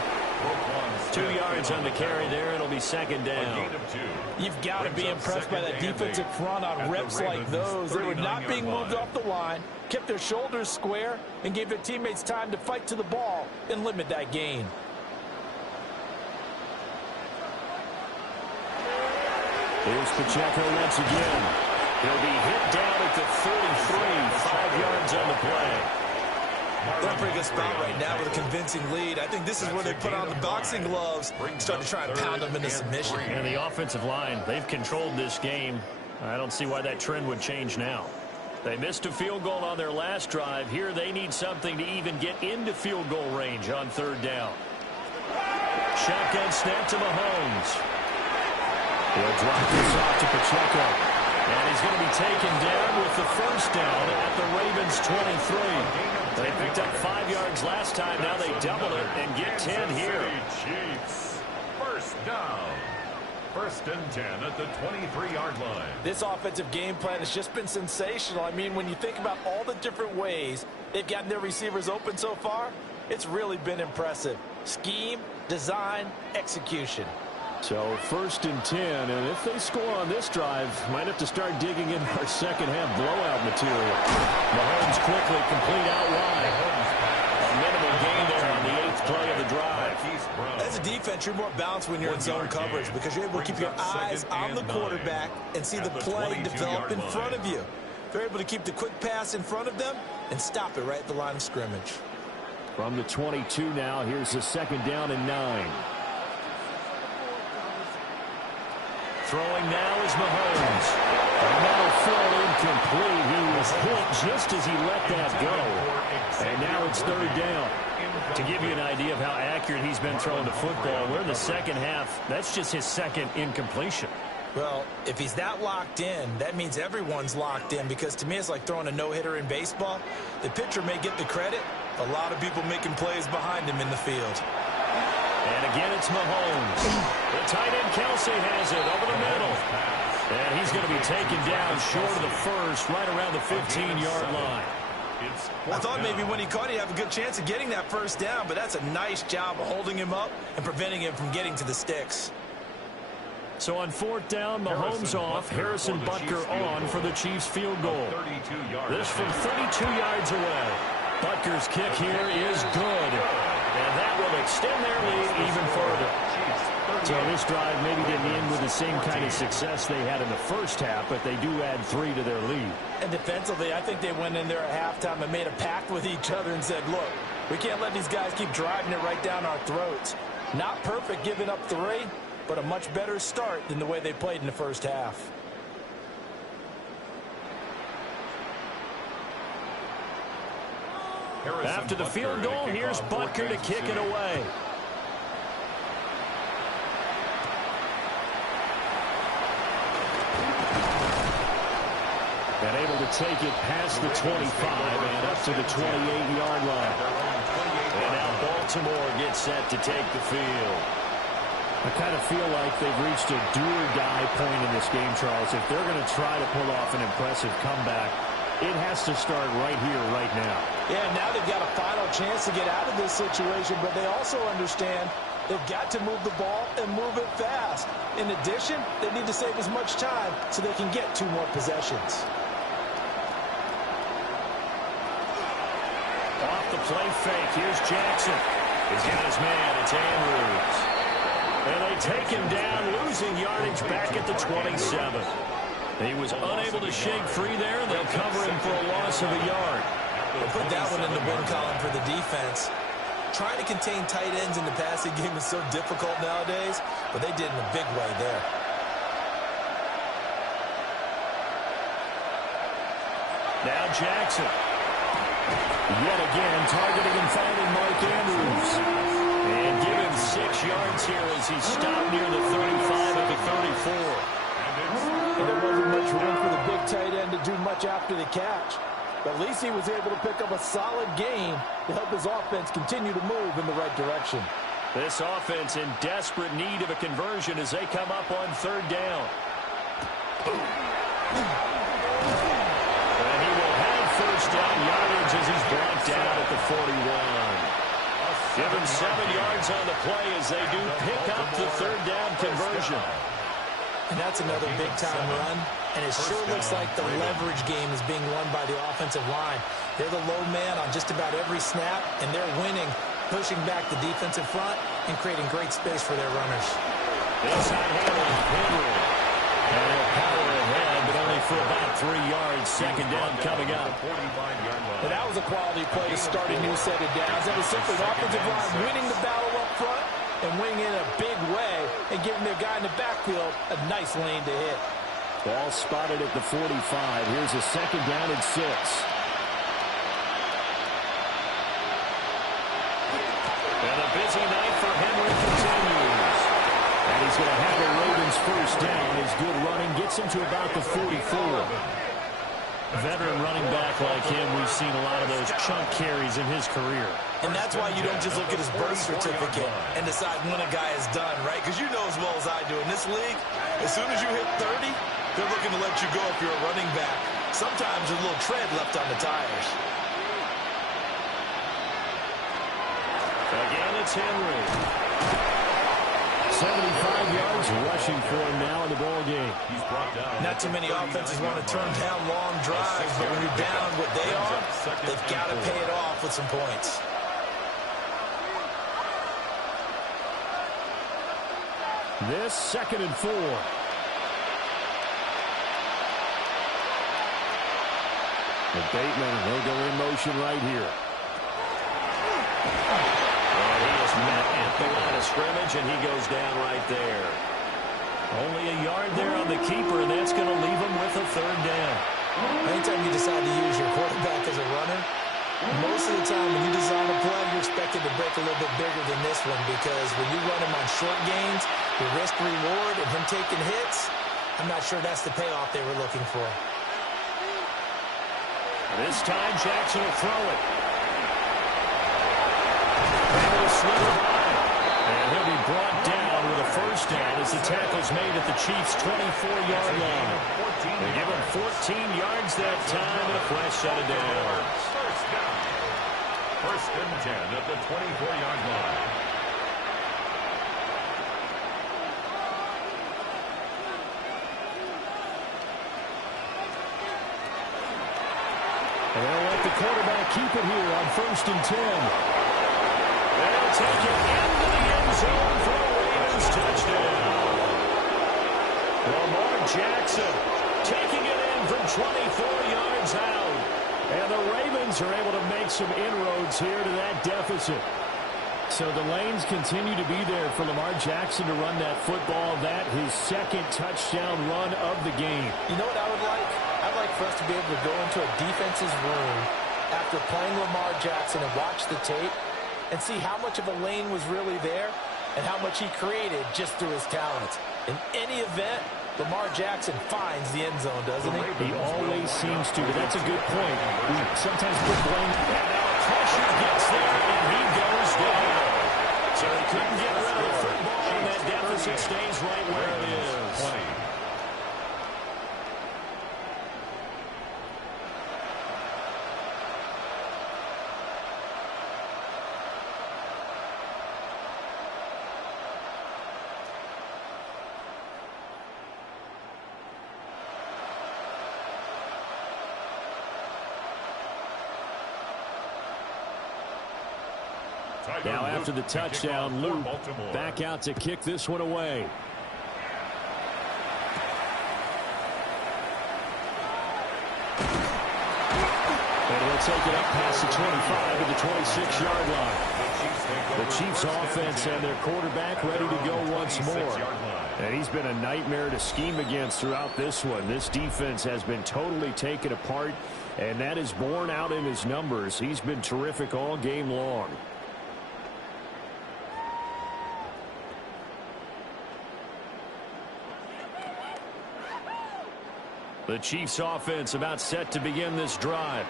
2 yards on the carry there. It'll be 2nd down. You've got to be impressed by that defensive front on reps like those. They were not being moved off the line, kept their shoulders square, and gave their teammates time to fight to the ball and limit that gain. Here's Pacheco once again. He'll be hit down at the 33, 5 yards on the play. They're in a pretty good spot right now with a convincing lead. I think this is where they put on the boxing gloves, start to try and pound them into submission. And the offensive line, they've controlled this game. I don't see why that trend would change now. They missed a field goal on their last drive. Here they need something to even get into field goal range on 3rd down. Shotgun snap to Mahomes. He'll drop this off to Pacheco. And he's going to be taken down with the first down at the Ravens 23. They picked up 5 yards last time. Now they double it and get 10 here. Chiefs, first down. First and 10 at the 23-yard line. This offensive game plan has just been sensational. I mean, when you think about all the different ways they've gotten their receivers open so far, it's really been impressive. Scheme, design, execution. So first and 10, and if they score on this drive, might have to start digging in our second half blowout material. Mahomes quickly complete out wide. A minimal gain there on the 8th play of the drive. As a defense, you're more balanced when you're in zone coverage because you're able to keep your eyes on the quarterback and see the play develop in front of you. They're able to keep the quick pass in front of them and stop it right at the line of scrimmage. From the 22 now, here's the second down and 9. Throwing now is Mahomes. And that'll fall incomplete. He was hit just as he let that go. And now it's third down. To give you an idea of how accurate he's been throwing the football, we're in the second half. That's just his second incompletion. Well, if he's that locked in, that means everyone's locked in because to me it's like throwing a no-hitter in baseball. The pitcher may get the credit. A lot of people making plays behind him in the field. And again, it's Mahomes. The tight end, Kelsey, has it over the middle. And he's going to be taken down short of the first, right around the 15-yard line. I thought maybe when he caught it, he'd have a good chance of getting that first down, but that's a nice job of holding him up and preventing him from getting to the sticks. So on fourth down, Mahomes off, Harrison Butker on for the Chiefs field goal. This from 32 yards away. Butker's kick here is good. And that will extend their lead even further. So this drive maybe didn't end with the same kind of success they had in the first half, but they do add 3 to their lead. And defensively, I think they went in there at halftime and made a pact with each other and said, look, we can't let these guys keep driving it right down our throats. Not perfect giving up 3, but a much better start than the way they played in the first half. After the field goal, here's Butker to kick it away. And able to take it past the 25 and up to the 28-yard line. And now Baltimore gets set to take the field. I kind of feel like they've reached a do-or-die point in this game, Charles. If they're going to try to pull off an impressive comeback, it has to start right here, right now. Yeah, now they've got a final chance to get out of this situation, but they also understand they've got to move the ball and move it fast. In addition, they need to save as much time so they can get 2 more possessions. Off the play fake, here's Jackson. He's got his man, it's Andrews. And they take him down, losing yardage back at the 27. He was unable to shake free there, and they'll cover him for a loss of a yard. They'll put that one in the win column for the defense. Trying to contain tight ends in the passing game is so difficult nowadays, but they did in a big way there. Now Jackson. Yet again, targeting and finding Mark Andrews. And give him 6 yards here as he stopped near the 35 at the 34. And there wasn't much room for the big tight end to do much after the catch. But at least he was able to pick up a solid gain to help his offense continue to move in the right direction. This offense in desperate need of a conversion as they come up on third down. And he will have first down yardage as he's brought down at the 41. Give him 7 yards on the play as they do pick up the third down conversion. And that's another big-time run, and it sure looks like the leverage game is being won by the offensive line. They're the low man on just about every snap, and they're winning, pushing back the defensive front and creating great space for their runners. Inside handle, Henry. And they'll power ahead, but only for about 3 yards. Second down coming up. And that was a quality play to start a new set of downs. That was simply the offensive line winning the battle up front and winning in a big way and giving their guy in the backfield a nice lane to hit. Ball spotted at the 45. Here's a second down and 6. And a busy night for Henry continues. And he's going to have the Ravens first down. His good running gets him to about the 44. Veteran running back like him, we've seen a lot of those chunk carries in his career. And that's why you don't just look at his birth certificate and decide when a guy is done, right? Because you know as well as I do, in this league, as soon as you hit 30, they're looking to let you go if you're a running back. Sometimes there's a little tread left on the tires. Again, it's Henry. 75 yards rushing for him now in the ball game. He's brought down. Not too many offenses want to turn down long drives, but when you're down what they are, they've got to pay it off with some points. This 2nd and 4. And Bateman will go in motion right here. And he is met at the line of scrimmage, and he goes down right there. Only a yard there on the keeper, and that's going to leave him with a 3rd down. Anytime you decide to use your quarterback as a runner, most of the time when you design a play, you're expected to break a little bit bigger than this one, because when you run him on short gains, your risk-reward and him taking hits, I'm not sure that's the payoff they were looking for. This time Jackson will throw it. Able to slip it by. And he'll be brought down with a 1st down as the tackle's made at the Chiefs' 24-yard line. They give him 14 yards that time and a flash set of downs. First and 10 at the 24-yard line. And they'll let the quarterback keep it here on 1st and 10. They'll take it into the end zone for a Ravens touchdown. Lamar Jackson taking it in from 24 yards out. And the Ravens are able to make some inroads here to that deficit. So the lanes continue to be there for Lamar Jackson to run that football. That his 2nd touchdown run of the game. You know what I would like? I'd like for us to be able to go into a defense's room after playing Lamar Jackson and watch the tape and see how much of a lane was really there and how much he created just through his talents. In any event, Lamar Jackson finds the end zone, doesn't he? He always seems to, but that's a good point. We sometimes put blame. And now pressure gets there, and he goes down. So he couldn't get rid of the football, and that deficit stays right where it is. 20. Now after the touchdown, Luke back out to kick this one away. And he'll take it up past the 25 to the 26-yard line. The Chiefs offense and their quarterback ready to go once more. And he's been a nightmare to scheme against throughout this one. This defense has been totally taken apart, and that is borne out in his numbers. He's been terrific all game long. The Chiefs offense about set to begin this drive.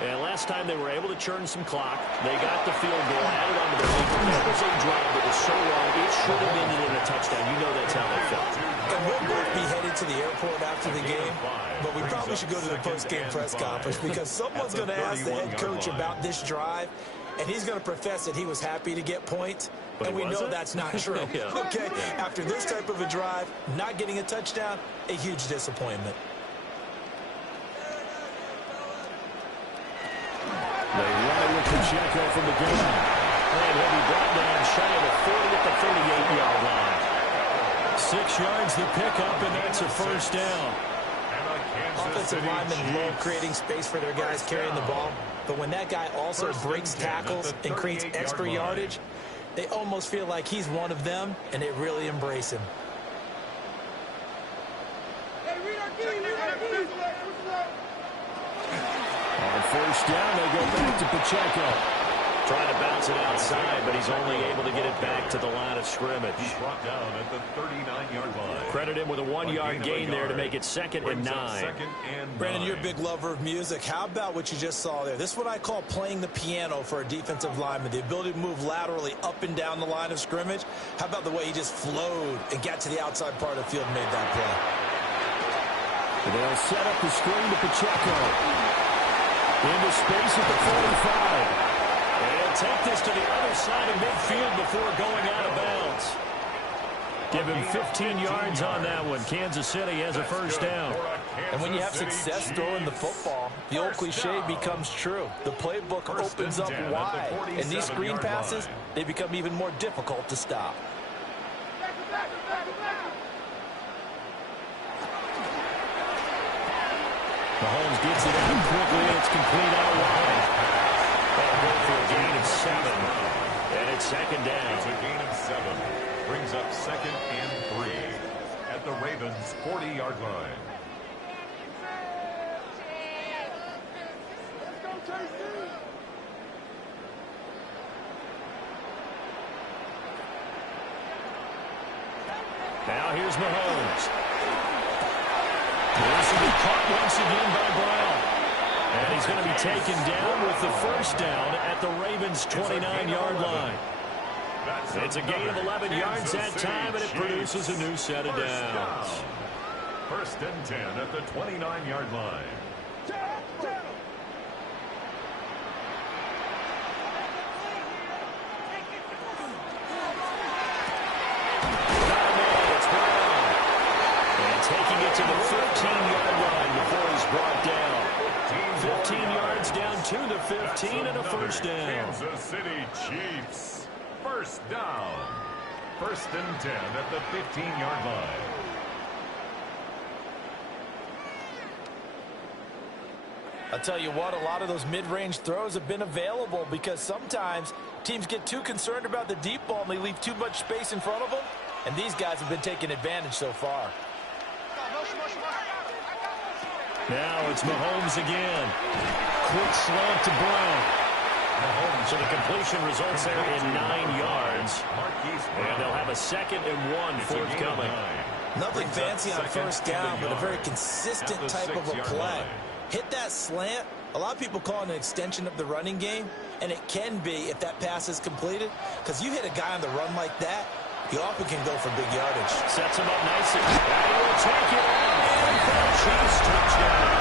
And last time they were able to churn some clock. They got the field goal, added on to their lead. That was a drive that was so long, it should have ended in a touchdown. You know that's how they felt. And we'll both be headed to the airport after the game, but we probably should go to the post-game press conference because someone's going to ask the head coach about this drive, and he's going to profess that he was happy to get points, and we know that's not true. Okay, after this type of a drive, not getting a touchdown, a huge disappointment. They run it with Pacheco from the gun. And he'll be brought down shy of the 40 at the 38-yard line. 6 yards the pickup, and that's a 1st down. Offensive linemen love creating space for their guys carrying the ball, but when that guy also breaks tackles and creates extra yardage, they almost feel like he's one of them, and they really embrace him. On 1st down, they go back to Pacheco. Trying to bounce it outside, but he's only able to get it back to the line of scrimmage. He's brought down at the 39-yard line. Credit him with a 1-yard gain there to make it 2nd and 9. Brandon, you're a big lover of music. How about what you just saw there? This is what I call playing the piano for a defensive lineman, the ability to move laterally up and down the line of scrimmage. How about the way he just flowed and got to the outside part of the field and made that play? They'll set up the screen to Pacheco. Into space at the 45. And he'll take this to the other side of midfield before going out of bounds. Give him 15 yards on that one. Kansas City has a first down. And when you have success throwing the football, the old cliche becomes true. The playbook opens up wide. And these screen passes, they become even more difficult to stop. Mahomes gets it out quickly, and it's complete out wide. That'll go for a gain of 7. And it's 2nd down. It's a gain of 7. Brings up 2nd and 3 at the Ravens' 40-yard line. Now here's Mahomes. This will be caught once again by Brown. And he's going to be taken down with the first down at the Ravens' 29-yard line. It's a gain of 11 yards that time, and it produces a new set of downs. 1st and 10 at the 29-yard line. Taking it to the 15-yard line before he's brought down. 15 yards down to the 15 and a first down. Kansas City Chiefs. First down. 1st and 10 at the 15-yard line. I'll tell you what, a lot of those mid-range throws have been available because sometimes teams get too concerned about the deep ball and they leave too much space in front of them. And these guys have been taking advantage so far. Now it's Mahomes again. Quick slant to Brown. Mahomes, so the completion results there in 9 yards. And they'll have a 2nd and 1 forthcoming. Nothing fancy on first down, but a very consistent type of a play. Hit that slant. A lot of people call it an extension of the running game, and it can be if that pass is completed, because you hit a guy on the run like that, you often can go for big yardage. Sets him up nicely. And he will take it on for the Chiefs touchdown.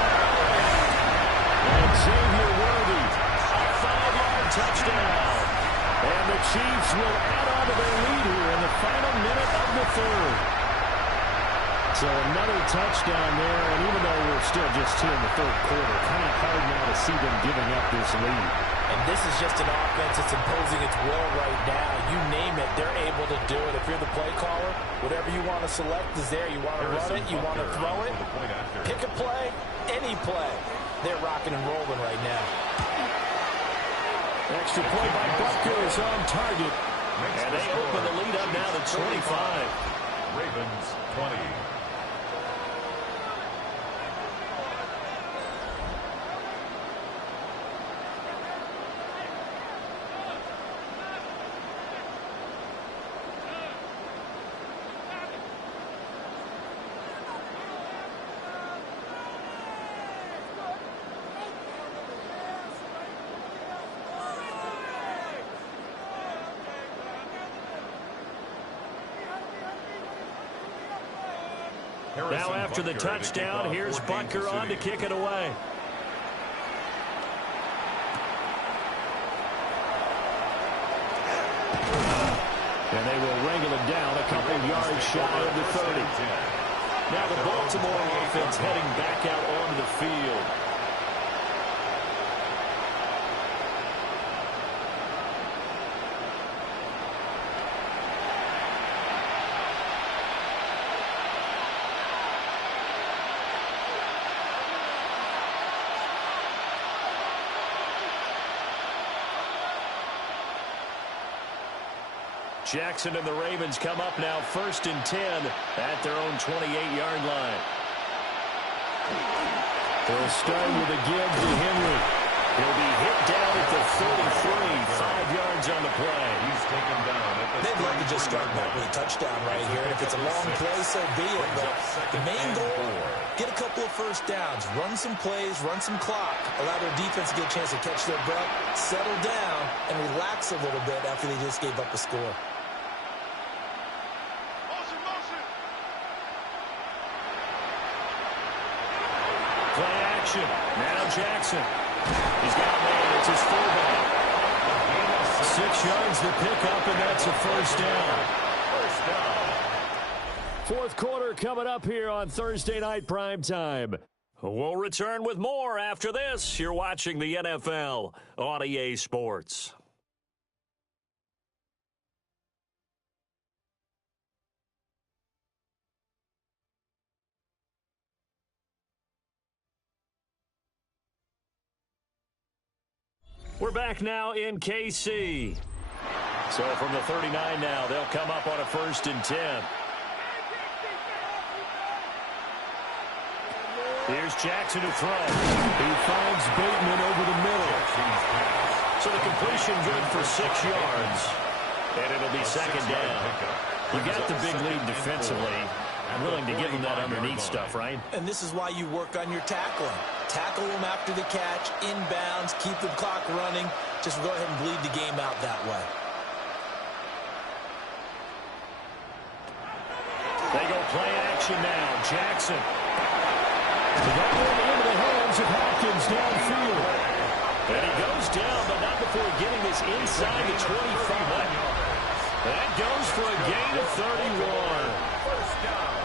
And Xavier Worthy, A 5-yard touchdown. and the Chiefs will add on to their lead here in the final minute of the 3rd. So another touchdown there, and even though we're still just here in the 3rd quarter, kind of hard now to see them giving up this lead. And this is just an offense that's imposing its will right now. You name it, they're able to do it. If you're the play caller, whatever you want to select is there. You want to run it, you want to throw it, pick a play, any play. They're rocking and rolling right now. Extra point by Butker is on target. And they open the lead up now to 25. Ravens 20. Now after the touchdown, here's Butker on to kick it away. And they will wrangle it down a couple yards shy of the 30. Now the Baltimore offense heading back out onto the field. Jackson and the Ravens come up now 1st and 10 at their own 28-yard line. They'll start with a give to Henry. He'll be hit down at the 33, 5 to just start back with a touchdown right here. And if it's a long play, so be it. But the main goal, get a couple of first downs, run some plays, run some clock, allow their defense to get a chance to catch their breath, settle down, and relax a little bit after they just gave up a score. Play action. Now Jackson. He's got a man. It's his fullback. 6 yards to pick up, and that's a first down. Fourth quarter coming up here on Thursday Night Primetime. We'll return with more after this. You're watching the NFL on EA Sports. We're back now in KC. So from the 39 now, they'll come up on a 1st and 10. Here's Jackson to throw. He finds Bateman over the middle. So the completion good for 6 yards. And it'll be 2nd down. You got the big lead defensively. I'm willing to give them that underneath stuff, right? And this is why you work on your tackling. Tackle them after the catch, inbounds, keep the clock running. Just go ahead and bleed the game out that way. They go play action now. Jackson. That one into the hands of Hopkins downfield. And he goes down, but not before getting this inside the 25. That goes for a gain of 31.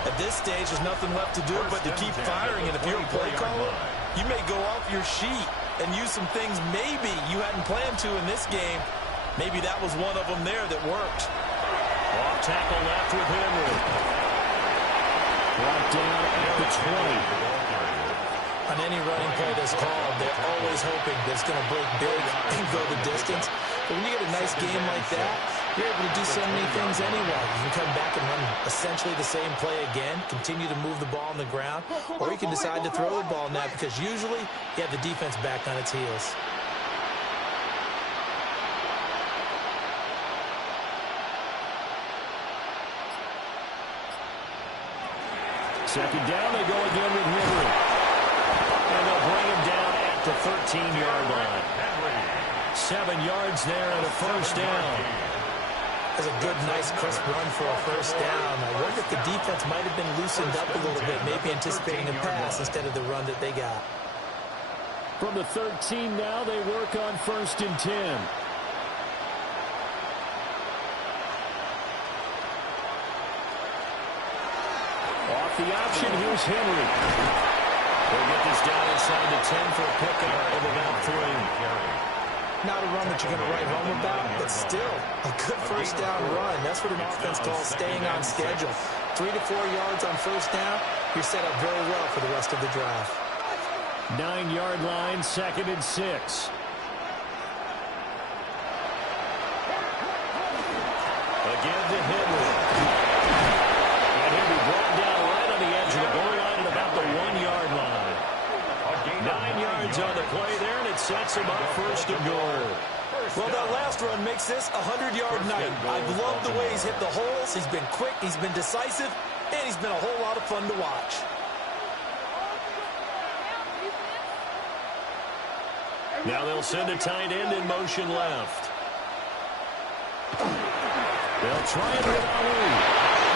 At this stage, there's nothing left to do but to keep firing. And if you're a play caller, you may go off your sheet and use some things maybe you hadn't planned to in this game. Maybe that was one of them there that worked. Off tackle left with Henry. Brought down at the 20. On any running play that's called, they're always hoping that it's going to break big and go the distance. But when you get a nice game like that, you're able to do so many things anyway. You can come back and run essentially the same play again, continue to move the ball on the ground, or you can decide to throw the ball now because usually you have the defense back on its heels. Second down, they go again with Henry. And they'll bring him down at the 13-yard line. 7 yards there and a first down. That's a good, nice, crisp run for a first down. I wonder if the defense might have been loosened up a little bit, maybe anticipating a pass instead of the run that they got. From the 13 now, they work on 1st and 10. Off the option, here's Henry. They'll get this down inside the 10 for a pickup of about 3. Not a run that you're going to write home about, but still a good first down run. That's what an offense calls staying on schedule. 3 to 4 yards on first down, you're set up very well for the rest of the drive. 9-yard line, 2nd and 6. Again to Henry. And Henry brought down right on the edge of the goal line at about the 1-yard line. 9 yards on the play there, and it sets him up 1st and goal. Well, that last run makes this a 100-yard night. I've loved the way he's hit the holes. He's been quick, he's been decisive, and he's been a whole lot of fun to watch. Now they'll send a tight end in motion left. They'll try it with Ali.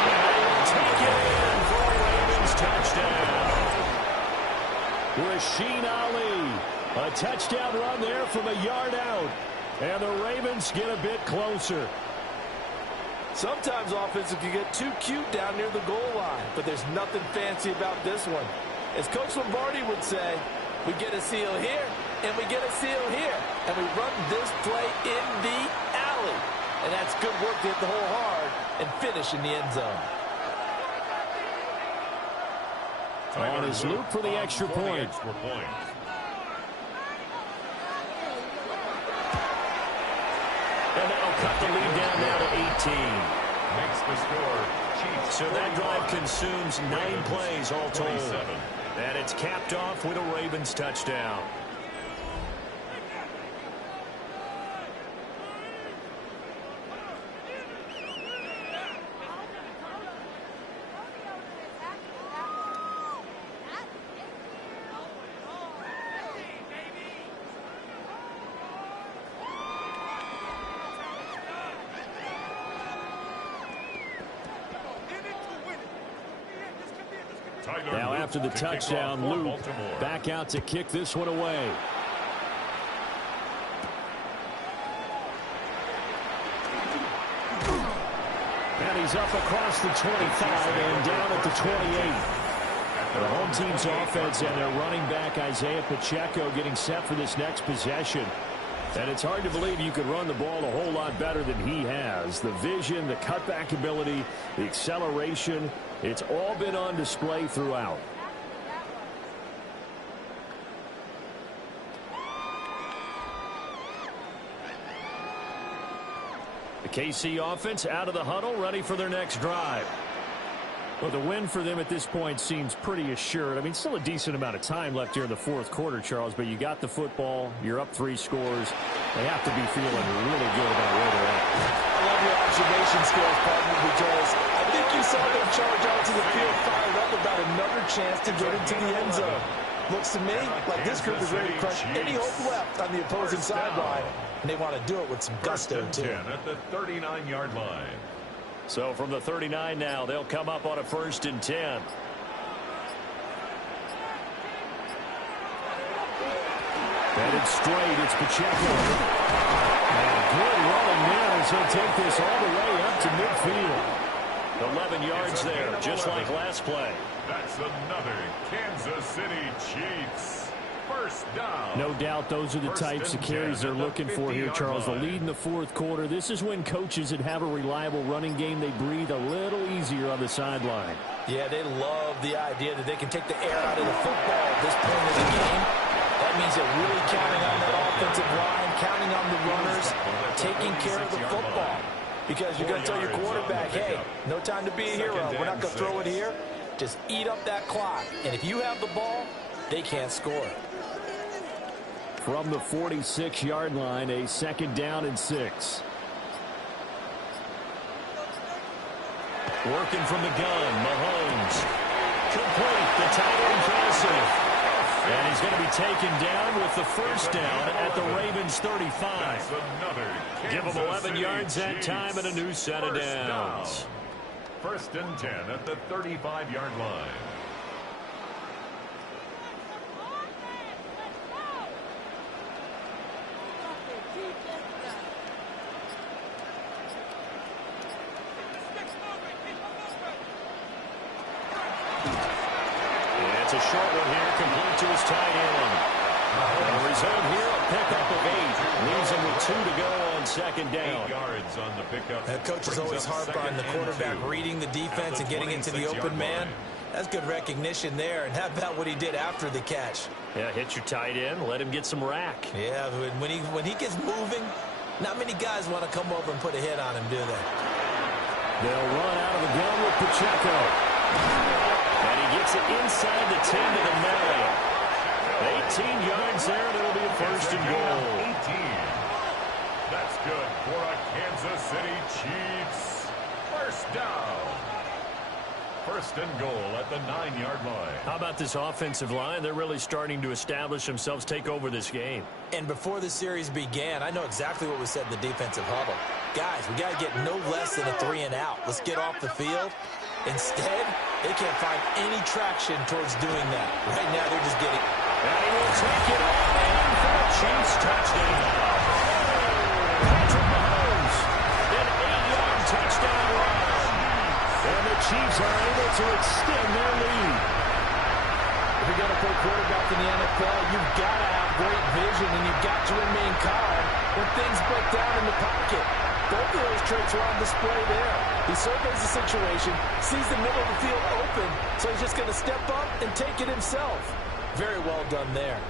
And they will take it in for a Ravens touchdown. Rasheen Ali. A touchdown run there from a yard out. And the Ravens get a bit closer. Sometimes offensive can get too cute down near the goal line, but there's nothing fancy about this one. As Coach Lombardi would say, we get a seal here, and we get a seal here, and we run this play in the alley. And that's good work to hit the hole hard and finish in the end zone. On his loop for the extra point. And that'll cut the lead down now to 18. Makes the score. Chiefs. So that drive consumes 9 plays all told. And it's capped off with a Ravens touchdown. Now after the touchdown, Luke back out to kick this one away. And he's up across the 25 and down at the 28. The home team's offense and their running back Isaiah Pacheco getting set for this next possession. And it's hard to believe you could run the ball a whole lot better than he has. The vision, the cutback ability, the acceleration, it's all been on display throughout. The KC offense out of the huddle, ready for their next drive. Well, the win for them at this point seems pretty assured. I mean, still a decent amount of time left here in the fourth quarter, Charles, but you got the football, you're up 3 scores. They have to be feeling really good about where they're at. I love your observation skills, partner, because I think you saw them charge onto the field fired up about another chance to get into the end zone. Looks to me like this group is ready to crush any hope left on the opposing sideline, and they want to do it with some gusto, too. At the 39-yard line. So from the 39 now, they'll come up on a 1st and 10. Headed straight, it's Pacheco. And good running there as he'll take this all the way up to midfield. 11 yards there, just like last play. That's another Kansas City Chiefs. First down. No doubt those are the types of carries they're looking for here, Charles. The lead in the fourth quarter. This is when coaches that have a reliable running game, they breathe a little easier on the sideline. Yeah, they love the idea that they can take the air out of the football at this point of the game. That means they're really counting on that offensive line, counting on the runners, taking care of the football. Because you're going to tell your quarterback, hey, no time to be a hero. We're not going to throw it here. Just eat up that clock. And if you have the ball, they can't score. From the 46-yard line, a 2nd down and 6. Working from the gun, Mahomes. Complete, the tight end passive. And he's going to be taken down with the 1st down at the Ravens 35. Give him 11 yards that time and a new set of downs. 1st and 10 at the 35-yard line. It's a short one here, complete to his tight end. The result here, a pickup of 8. Leaves him with 2 to go on 2nd down. 8 yards on the pickup. The coach is always harp on the quarterback reading the defense and getting into the open man. That's good recognition there. And how about what he did after the catch? Yeah, hit your tight end, let him get some rack. Yeah, when he gets moving, not many guys want to come over and put a hit on him, do they? They'll run out of the gun with Pacheco. And he gets it inside the 10 to the 9. 18 yards there, and it'll be a 1st and goal. 18. That's good for a Kansas City Chiefs. 1st down. 1st and goal at the 9-yard line. How about this offensive line? They're really starting to establish themselves, take over this game. And before the series began, I know exactly what was said in the defensive huddle. Guys, we got to get no less than a 3 and out. Let's get off the field. Instead, they can't find any traction towards doing that. Right now, they're just getting... And he will take it all in for a Chiefs touchdown. Patrick Mahomes, an 8-yard touchdown run. And the Chiefs are able to extend their lead. If you're going to play quarterback in the NFL, you've got to have great vision, and you've got to remain calm when things break down in the pocket. Both of those traits are on display there. He surveys the situation, sees the middle of the field open, so he's just going to step up and take it himself. Very well done there.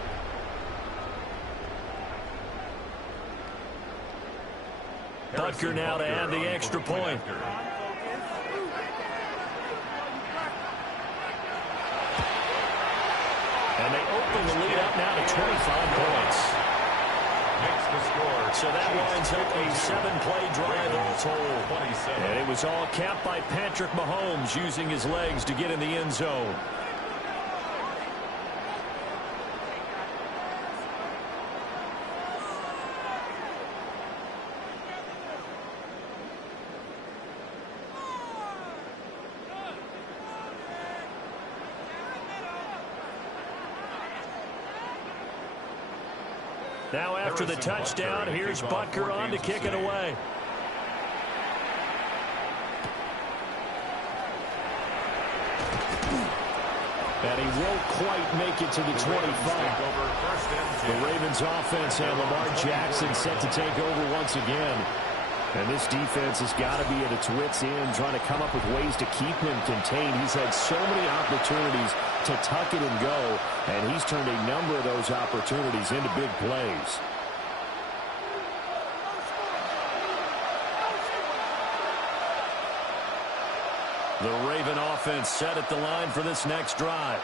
Butker now to add the extra point. And they open the lead up now to 25 points. So that winds up a 7-play drive all told. And it was all capped by Patrick Mahomes using his legs to get in the end zone. Now after the touchdown, here's Butker on to kick it away. And he won't quite make it to the 25. The Ravens offense and Lamar Jackson set to take over once again. And this defense has got to be at its wits' end, trying to come up with ways to keep him contained. He's had so many opportunities to tuck it and go, and he's turned a number of those opportunities into big plays. The Raven offense set at the line for this next drive.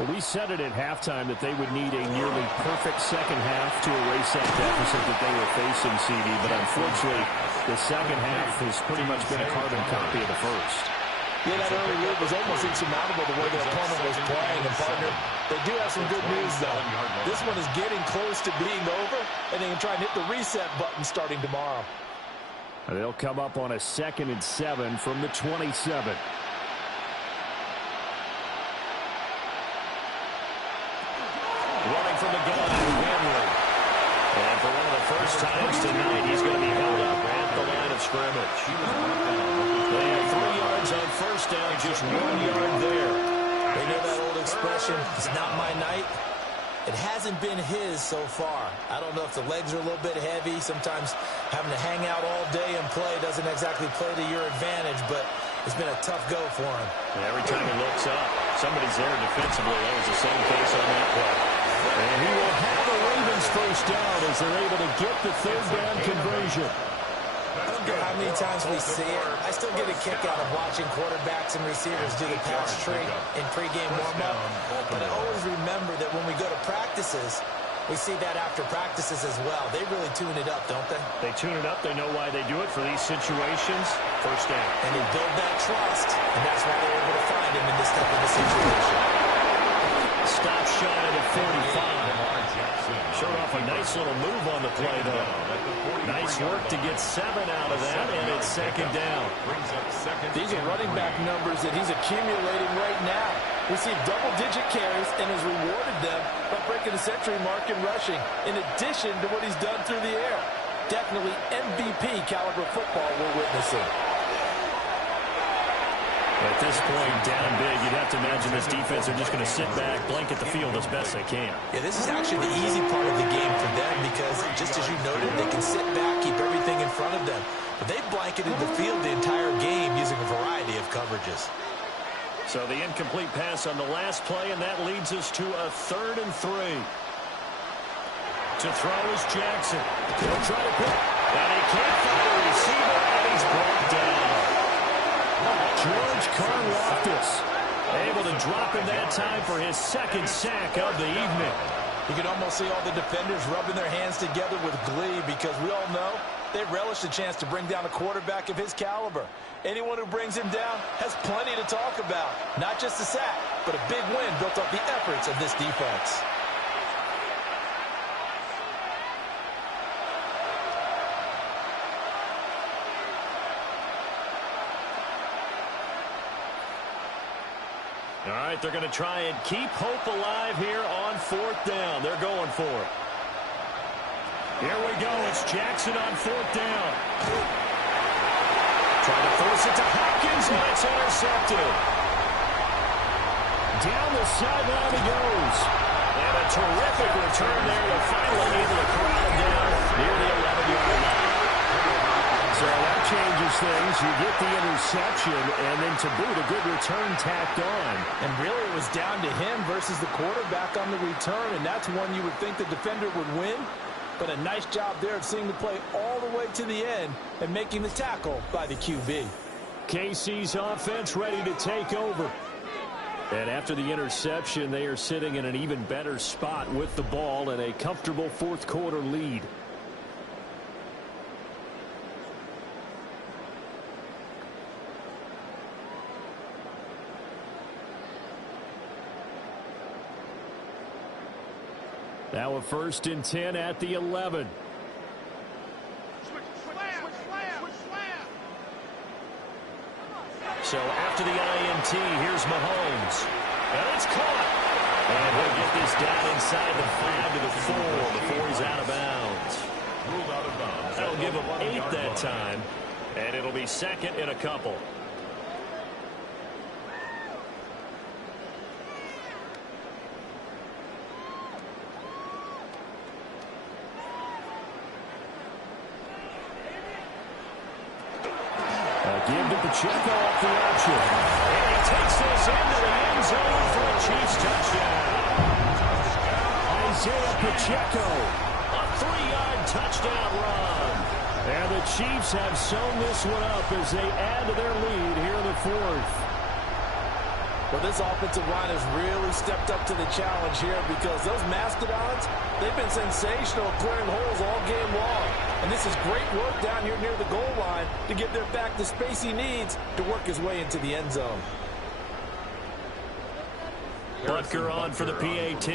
Well, we said it at halftime that they would need a nearly perfect second half to erase that deficit that they were facing, CD. But unfortunately, the second half has pretty much been a carbon copy of the first. Yeah, that early lead was almost insurmountable the way their opponent was playing. And, partner, they do have some good news, though. This one is getting close to being over, and they can try and hit the reset button starting tomorrow. They'll come up on a 2nd and 7 from the 27. Running from the gun, Henry. And for one of the first times tonight, he's going to be held up at the line of scrimmage. They have 3 yards on first down, just 1 yard there. They know that old expression, it's not my night. It hasn't been his so far. I don't know if the legs are a little bit heavy. Sometimes having to hang out all day and play doesn't exactly play to your advantage, but it's been a tough go for him. And every time he looks up, somebody's there defensively. That was the same case on that play. And he will have the Ravens first down as they're able to get the 3rd down conversion. I don't care how many times we see it. I still get a kick out of watching quarterbacks and receivers do the pass tree in pregame warm-up. But I always remember that when we go to practices, we see that after practices as well. They really tune it up, don't they? They tune it up. They know why they do it for these situations. First down. And they build that trust, and that's why they're able to find him in this type of a situation. Stop shy of the 45. Showed off a nice little move on the play, though. Nice work to get 7 out of that, and it's 2nd down. These are running back numbers that he's accumulating right now. Received double-digit carries and has rewarded them by breaking the century mark in rushing, in addition to what he's done through the air. Definitely MVP caliber football we're witnessing. At this point, down big, you'd have to imagine this defense are just going to sit back, blanket the field as best they can. Yeah, this is actually the easy part of the game for them because, just as you noted, they can sit back, keep everything in front of them. But they've blanketed the field the entire game using a variety of coverages. So the incomplete pass on the last play, and that leads us to a 3rd and 3. To throw is Jackson. He'll try to pick, and he can't find a receiver, and he's brought down. George Karlaftis able to drop in that time for his 2nd sack of the evening. You can almost see all the defenders rubbing their hands together with glee because we all know they relish the chance to bring down a quarterback of his caliber. Anyone who brings him down has plenty to talk about. Not just a sack, but a big win built off the efforts of this defense. All right, they're going to try and keep hope alive here on 4th down. They're going for it. Here we go. It's Jackson on 4th down. Trying to force it to Hopkins, and it's intercepted. Down the sideline he goes. And a terrific return there to finally able to corral him down near the 11-yard line. So that changes things. You get the interception, and then to boot, a good return tacked on. And really, it was down to him versus the quarterback on the return, and that's one you would think the defender would win. But a nice job there of seeing the play all the way to the end and making the tackle by the QB. KC's offense ready to take over. And after the interception, they are sitting in an even better spot with the ball and a comfortable 4th quarter lead. Now a 1st and 10 at the 11. So after the INT, here's Mahomes. And it's caught. And he'll get this down inside the 5 to the 4 before he's out of bounds. Ruled out of bounds. That'll give him 8 that time, and it'll be second and a couple. Give to Pacheco off the option. And he takes this into the end zone for a Chiefs touchdown. Isaiah Pacheco. A 3-yard touchdown run. And the Chiefs have sewn this one up as they add to their lead here in the 4th. Well, this offensive line has really stepped up to the challenge here because those Mastodons, they've been sensational at clearing holes all game long. And this is great work down here near the goal line to give their back the space he needs to work his way into the end zone. Butker on for the PAT.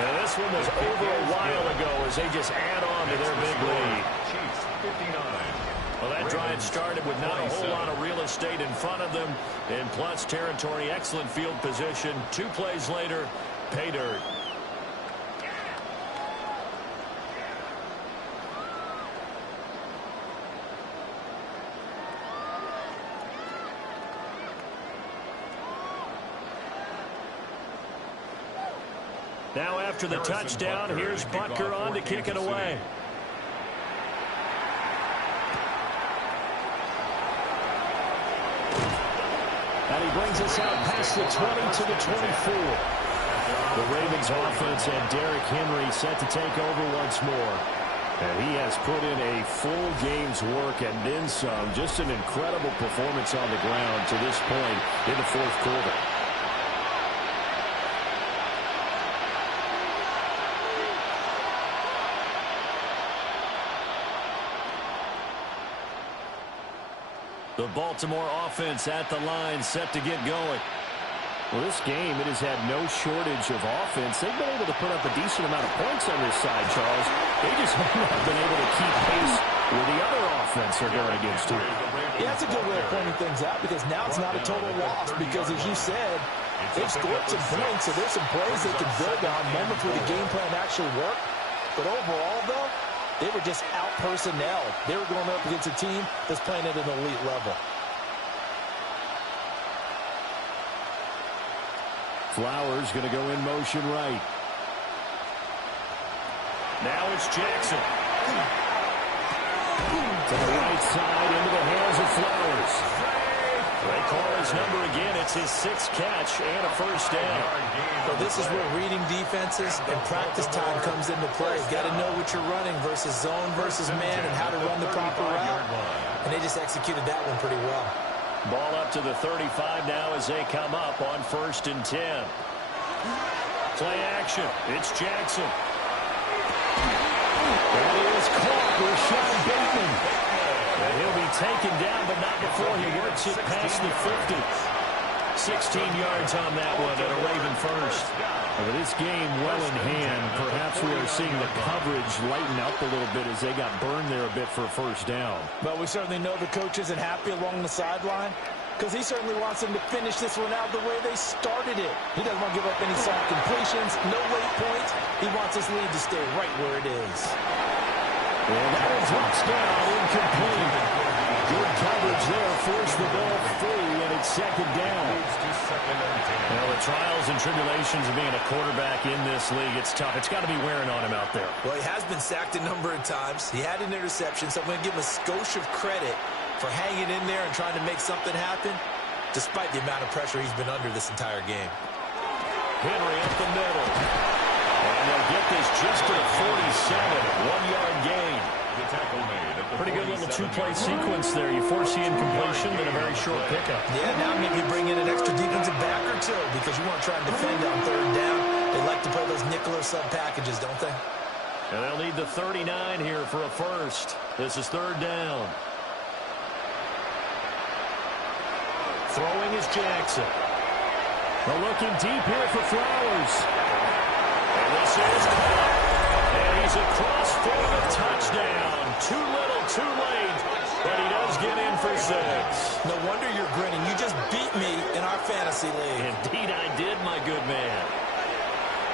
And this one was over a while ago as they just add on to their big lead. Chiefs 59. Well, that drive started with not a whole lot of real estate in front of them. In plus territory, excellent field position. 2 plays later, pay dirt. Now after the touchdown, here's Butker on to kick it away. And he brings us out past the 20 to the 24. The Ravens offense and Derrick Henry set to take over once more. And he has put in a full game's work and then some. Just an incredible performance on the ground to this point in the 4th quarter. The Baltimore offense at the line, set to get going. Well, this game, it has had no shortage of offense. They've been able to put up a decent amount of points on this side, Charles. They just have not been able to keep pace with the other offense they're going against here. Yeah, that's a good way of pointing things out because now it's not a total loss because, as you said, they've scored some points, so there's some plays they can build on, moments where the game plan actually worked. But overall, though, they were just out-personnel. They were going up against a team that's playing at an elite level. Flowers going to go in motion right. Now it's Jackson. To the right side, into the hands of Flowers. They call his number again. It's his 6th catch and a first down. Well, this is where reading defenses and practice time comes into play. You've got to know what you're running versus zone versus man and how to run the proper route. And they just executed that one pretty well. Ball up to the 35 now as they come up on 1st and 10. Play action. It's Jackson. That is caught. Rashad Bateman. And he'll be taken down, but not before he works it past the 50. 16 yards on that one and a Raven first. With this game well in hand, perhaps we are seeing the coverage lighten up a little bit as they got burned there a bit for a first down. But we certainly know the coach isn't happy along the sideline because he certainly wants them to finish this one out the way they started it. He doesn't want to give up any soft completions, no late points. He wants his lead to stay right where it is. And that one drops down, incomplete. Good coverage there, forced the ball free, and it's 2nd down. Well, the trials and tribulations of being a quarterback in this league, it's tough. It's got to be wearing on him out there. Well, he has been sacked a number of times. He had an interception, so I'm going to give him a skosh of credit for hanging in there and trying to make something happen, despite the amount of pressure he's been under this entire game. Henry up the middle. And they'll get this just to the 47. 1-yard gain. The tackle made at the Pretty good little 2-play sequence there. You force the incompletion, then a very short pickup. Yeah, now maybe you bring in an extra defensive back or two because you want to try and defend on 3rd down. They like to play those nickel or sub packages, don't they? And they'll need the 39 here for a first. This is 3rd down. Throwing is Jackson. They're looking deep here for Flowers. And this is caught. And he's across for the touchdown. Too little, too late. But he does get in for 6. No wonder you're grinning. You just beat me in our fantasy league. Indeed I did, my good man.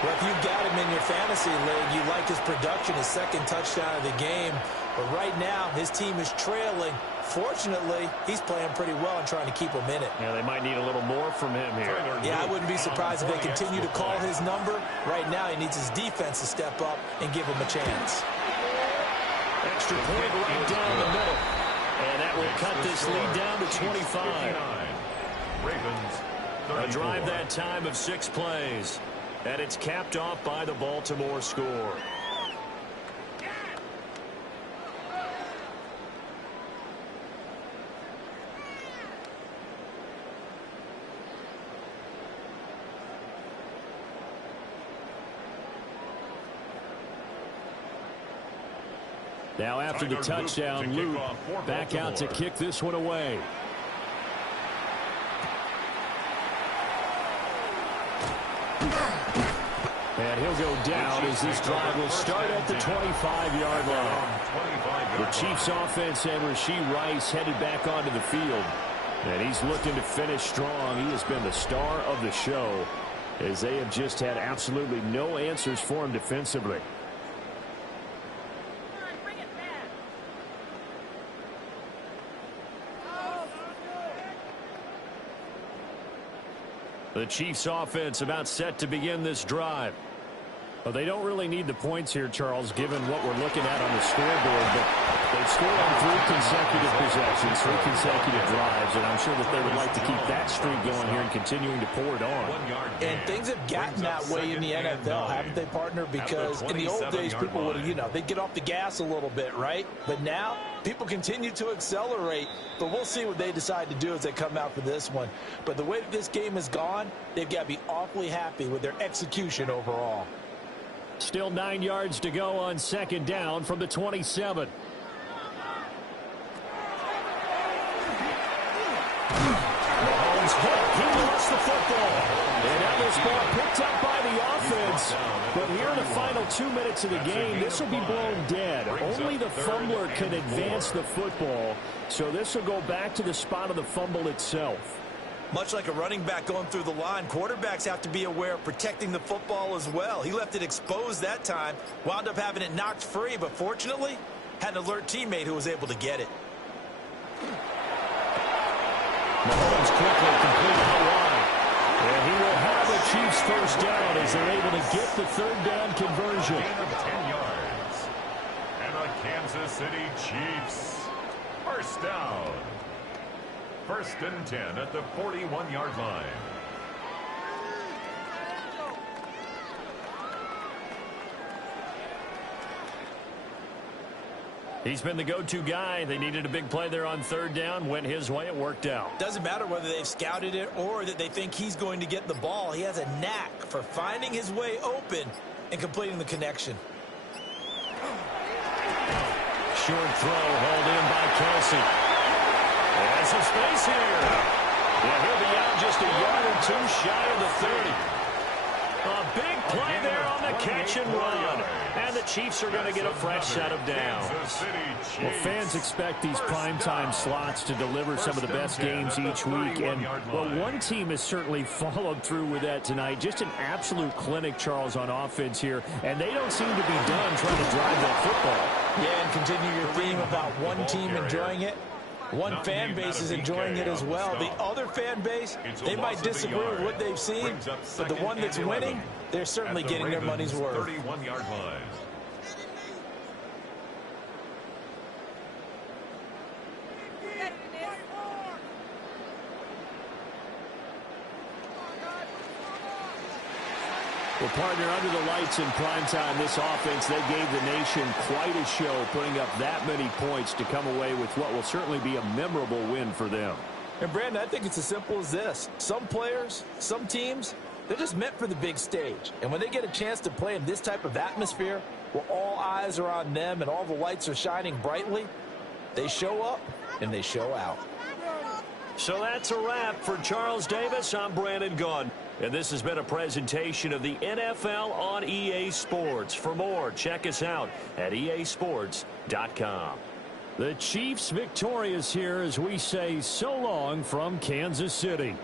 Well, if you've got him in your fantasy league, you like his production, his second touchdown of the game. But right now, his team is trailing. Fortunately, he's playing pretty well and trying to keep him in it. Yeah, they might need a little more from him here. Yeah, I wouldn't be surprised if they continue to call his number. Right now, he needs his defense to step up and give him a chance. Extra point right down the middle. And that will cut this lead down to 25. Ravens, A drive that time of 6 plays. And it's capped off by the Baltimore score. Now after the touchdown, Luke back out to kick this one away. And he'll go down as this drive will start at the 25-yard line. The Chiefs offense and Rashee Rice headed back onto the field. And he's looking to finish strong. He has been the star of the show as they have just had absolutely no answers for him defensively. The Chiefs offense about set to begin this drive. Well, they don't really need the points here, Charles, given what we're looking at on the scoreboard. But they've scored on 3 consecutive possessions, 3 consecutive drives, and I'm sure that they would like to keep that streak going here and continuing to pour it on. And things have gotten that way in the NFL, haven't they, partner? Because in the old days, people would, they'd get off the gas a little bit, right? But now, people continue to accelerate. But we'll see what they decide to do as they come out for this one. But the way that this game has gone, they've got to be awfully happy with their execution overall. Still 9 yards to go on second down from the 27. Mahomes hit. He lost the football. And that was ball picked up by the offense. But here in the final 2 minutes of the game, this will be blown dead. Only the fumbler can advance the football. So this will go back to the spot of the fumble itself. Much like a running back going through the line, quarterbacks have to be aware of protecting the football as well. He left it exposed that time, wound up having it knocked free, but fortunately, had an alert teammate who was able to get it. Mahomes quickly completed the line. And he will have the Chiefs first down as they're able to get the third down conversion. 10 yards. And the Kansas City Chiefs. First down. First and 10 at the 41-yard line. He's been the go-to guy. They needed a big play there on third down. Went his way. It worked out. Doesn't matter whether they've scouted it or that they think he's going to get the ball. He has a knack for finding his way open and completing the connection. Short throw hauled in by Kelsey. There's some space here. Yeah, he'll be out just a yard or 2 shy of the 30. A big play there on the catch and run. And the Chiefs are going to get a fresh set of downs. Well, fans expect these primetime slots to deliver some of the best games each week. And, well, one team has certainly followed through with that tonight. Just an absolute clinic, Charles, on offense here. And they don't seem to be done trying to drive that football. Yeah, and continue your theme about one team enjoying it. One fan base is enjoying it as well. The other fan base, they might disagree with what they've seen, but the one that's winning, they're certainly getting their money's worth. 31-yard line. Well, partner, under the lights in primetime, this offense, they gave the nation quite a show, putting up that many points to come away with what will certainly be a memorable win for them. And, Brandon, I think it's as simple as this. Some players, some teams, they're just meant for the big stage. And when they get a chance to play in this type of atmosphere, where all eyes are on them and all the lights are shining brightly, they show up and they show out. So that's a wrap for Charles Davis. I'm Brandon Gunn. And this has been a presentation of the NFL on EA Sports. For more, check us out at easports.com. The Chiefs victorious here as we say so long from Kansas City.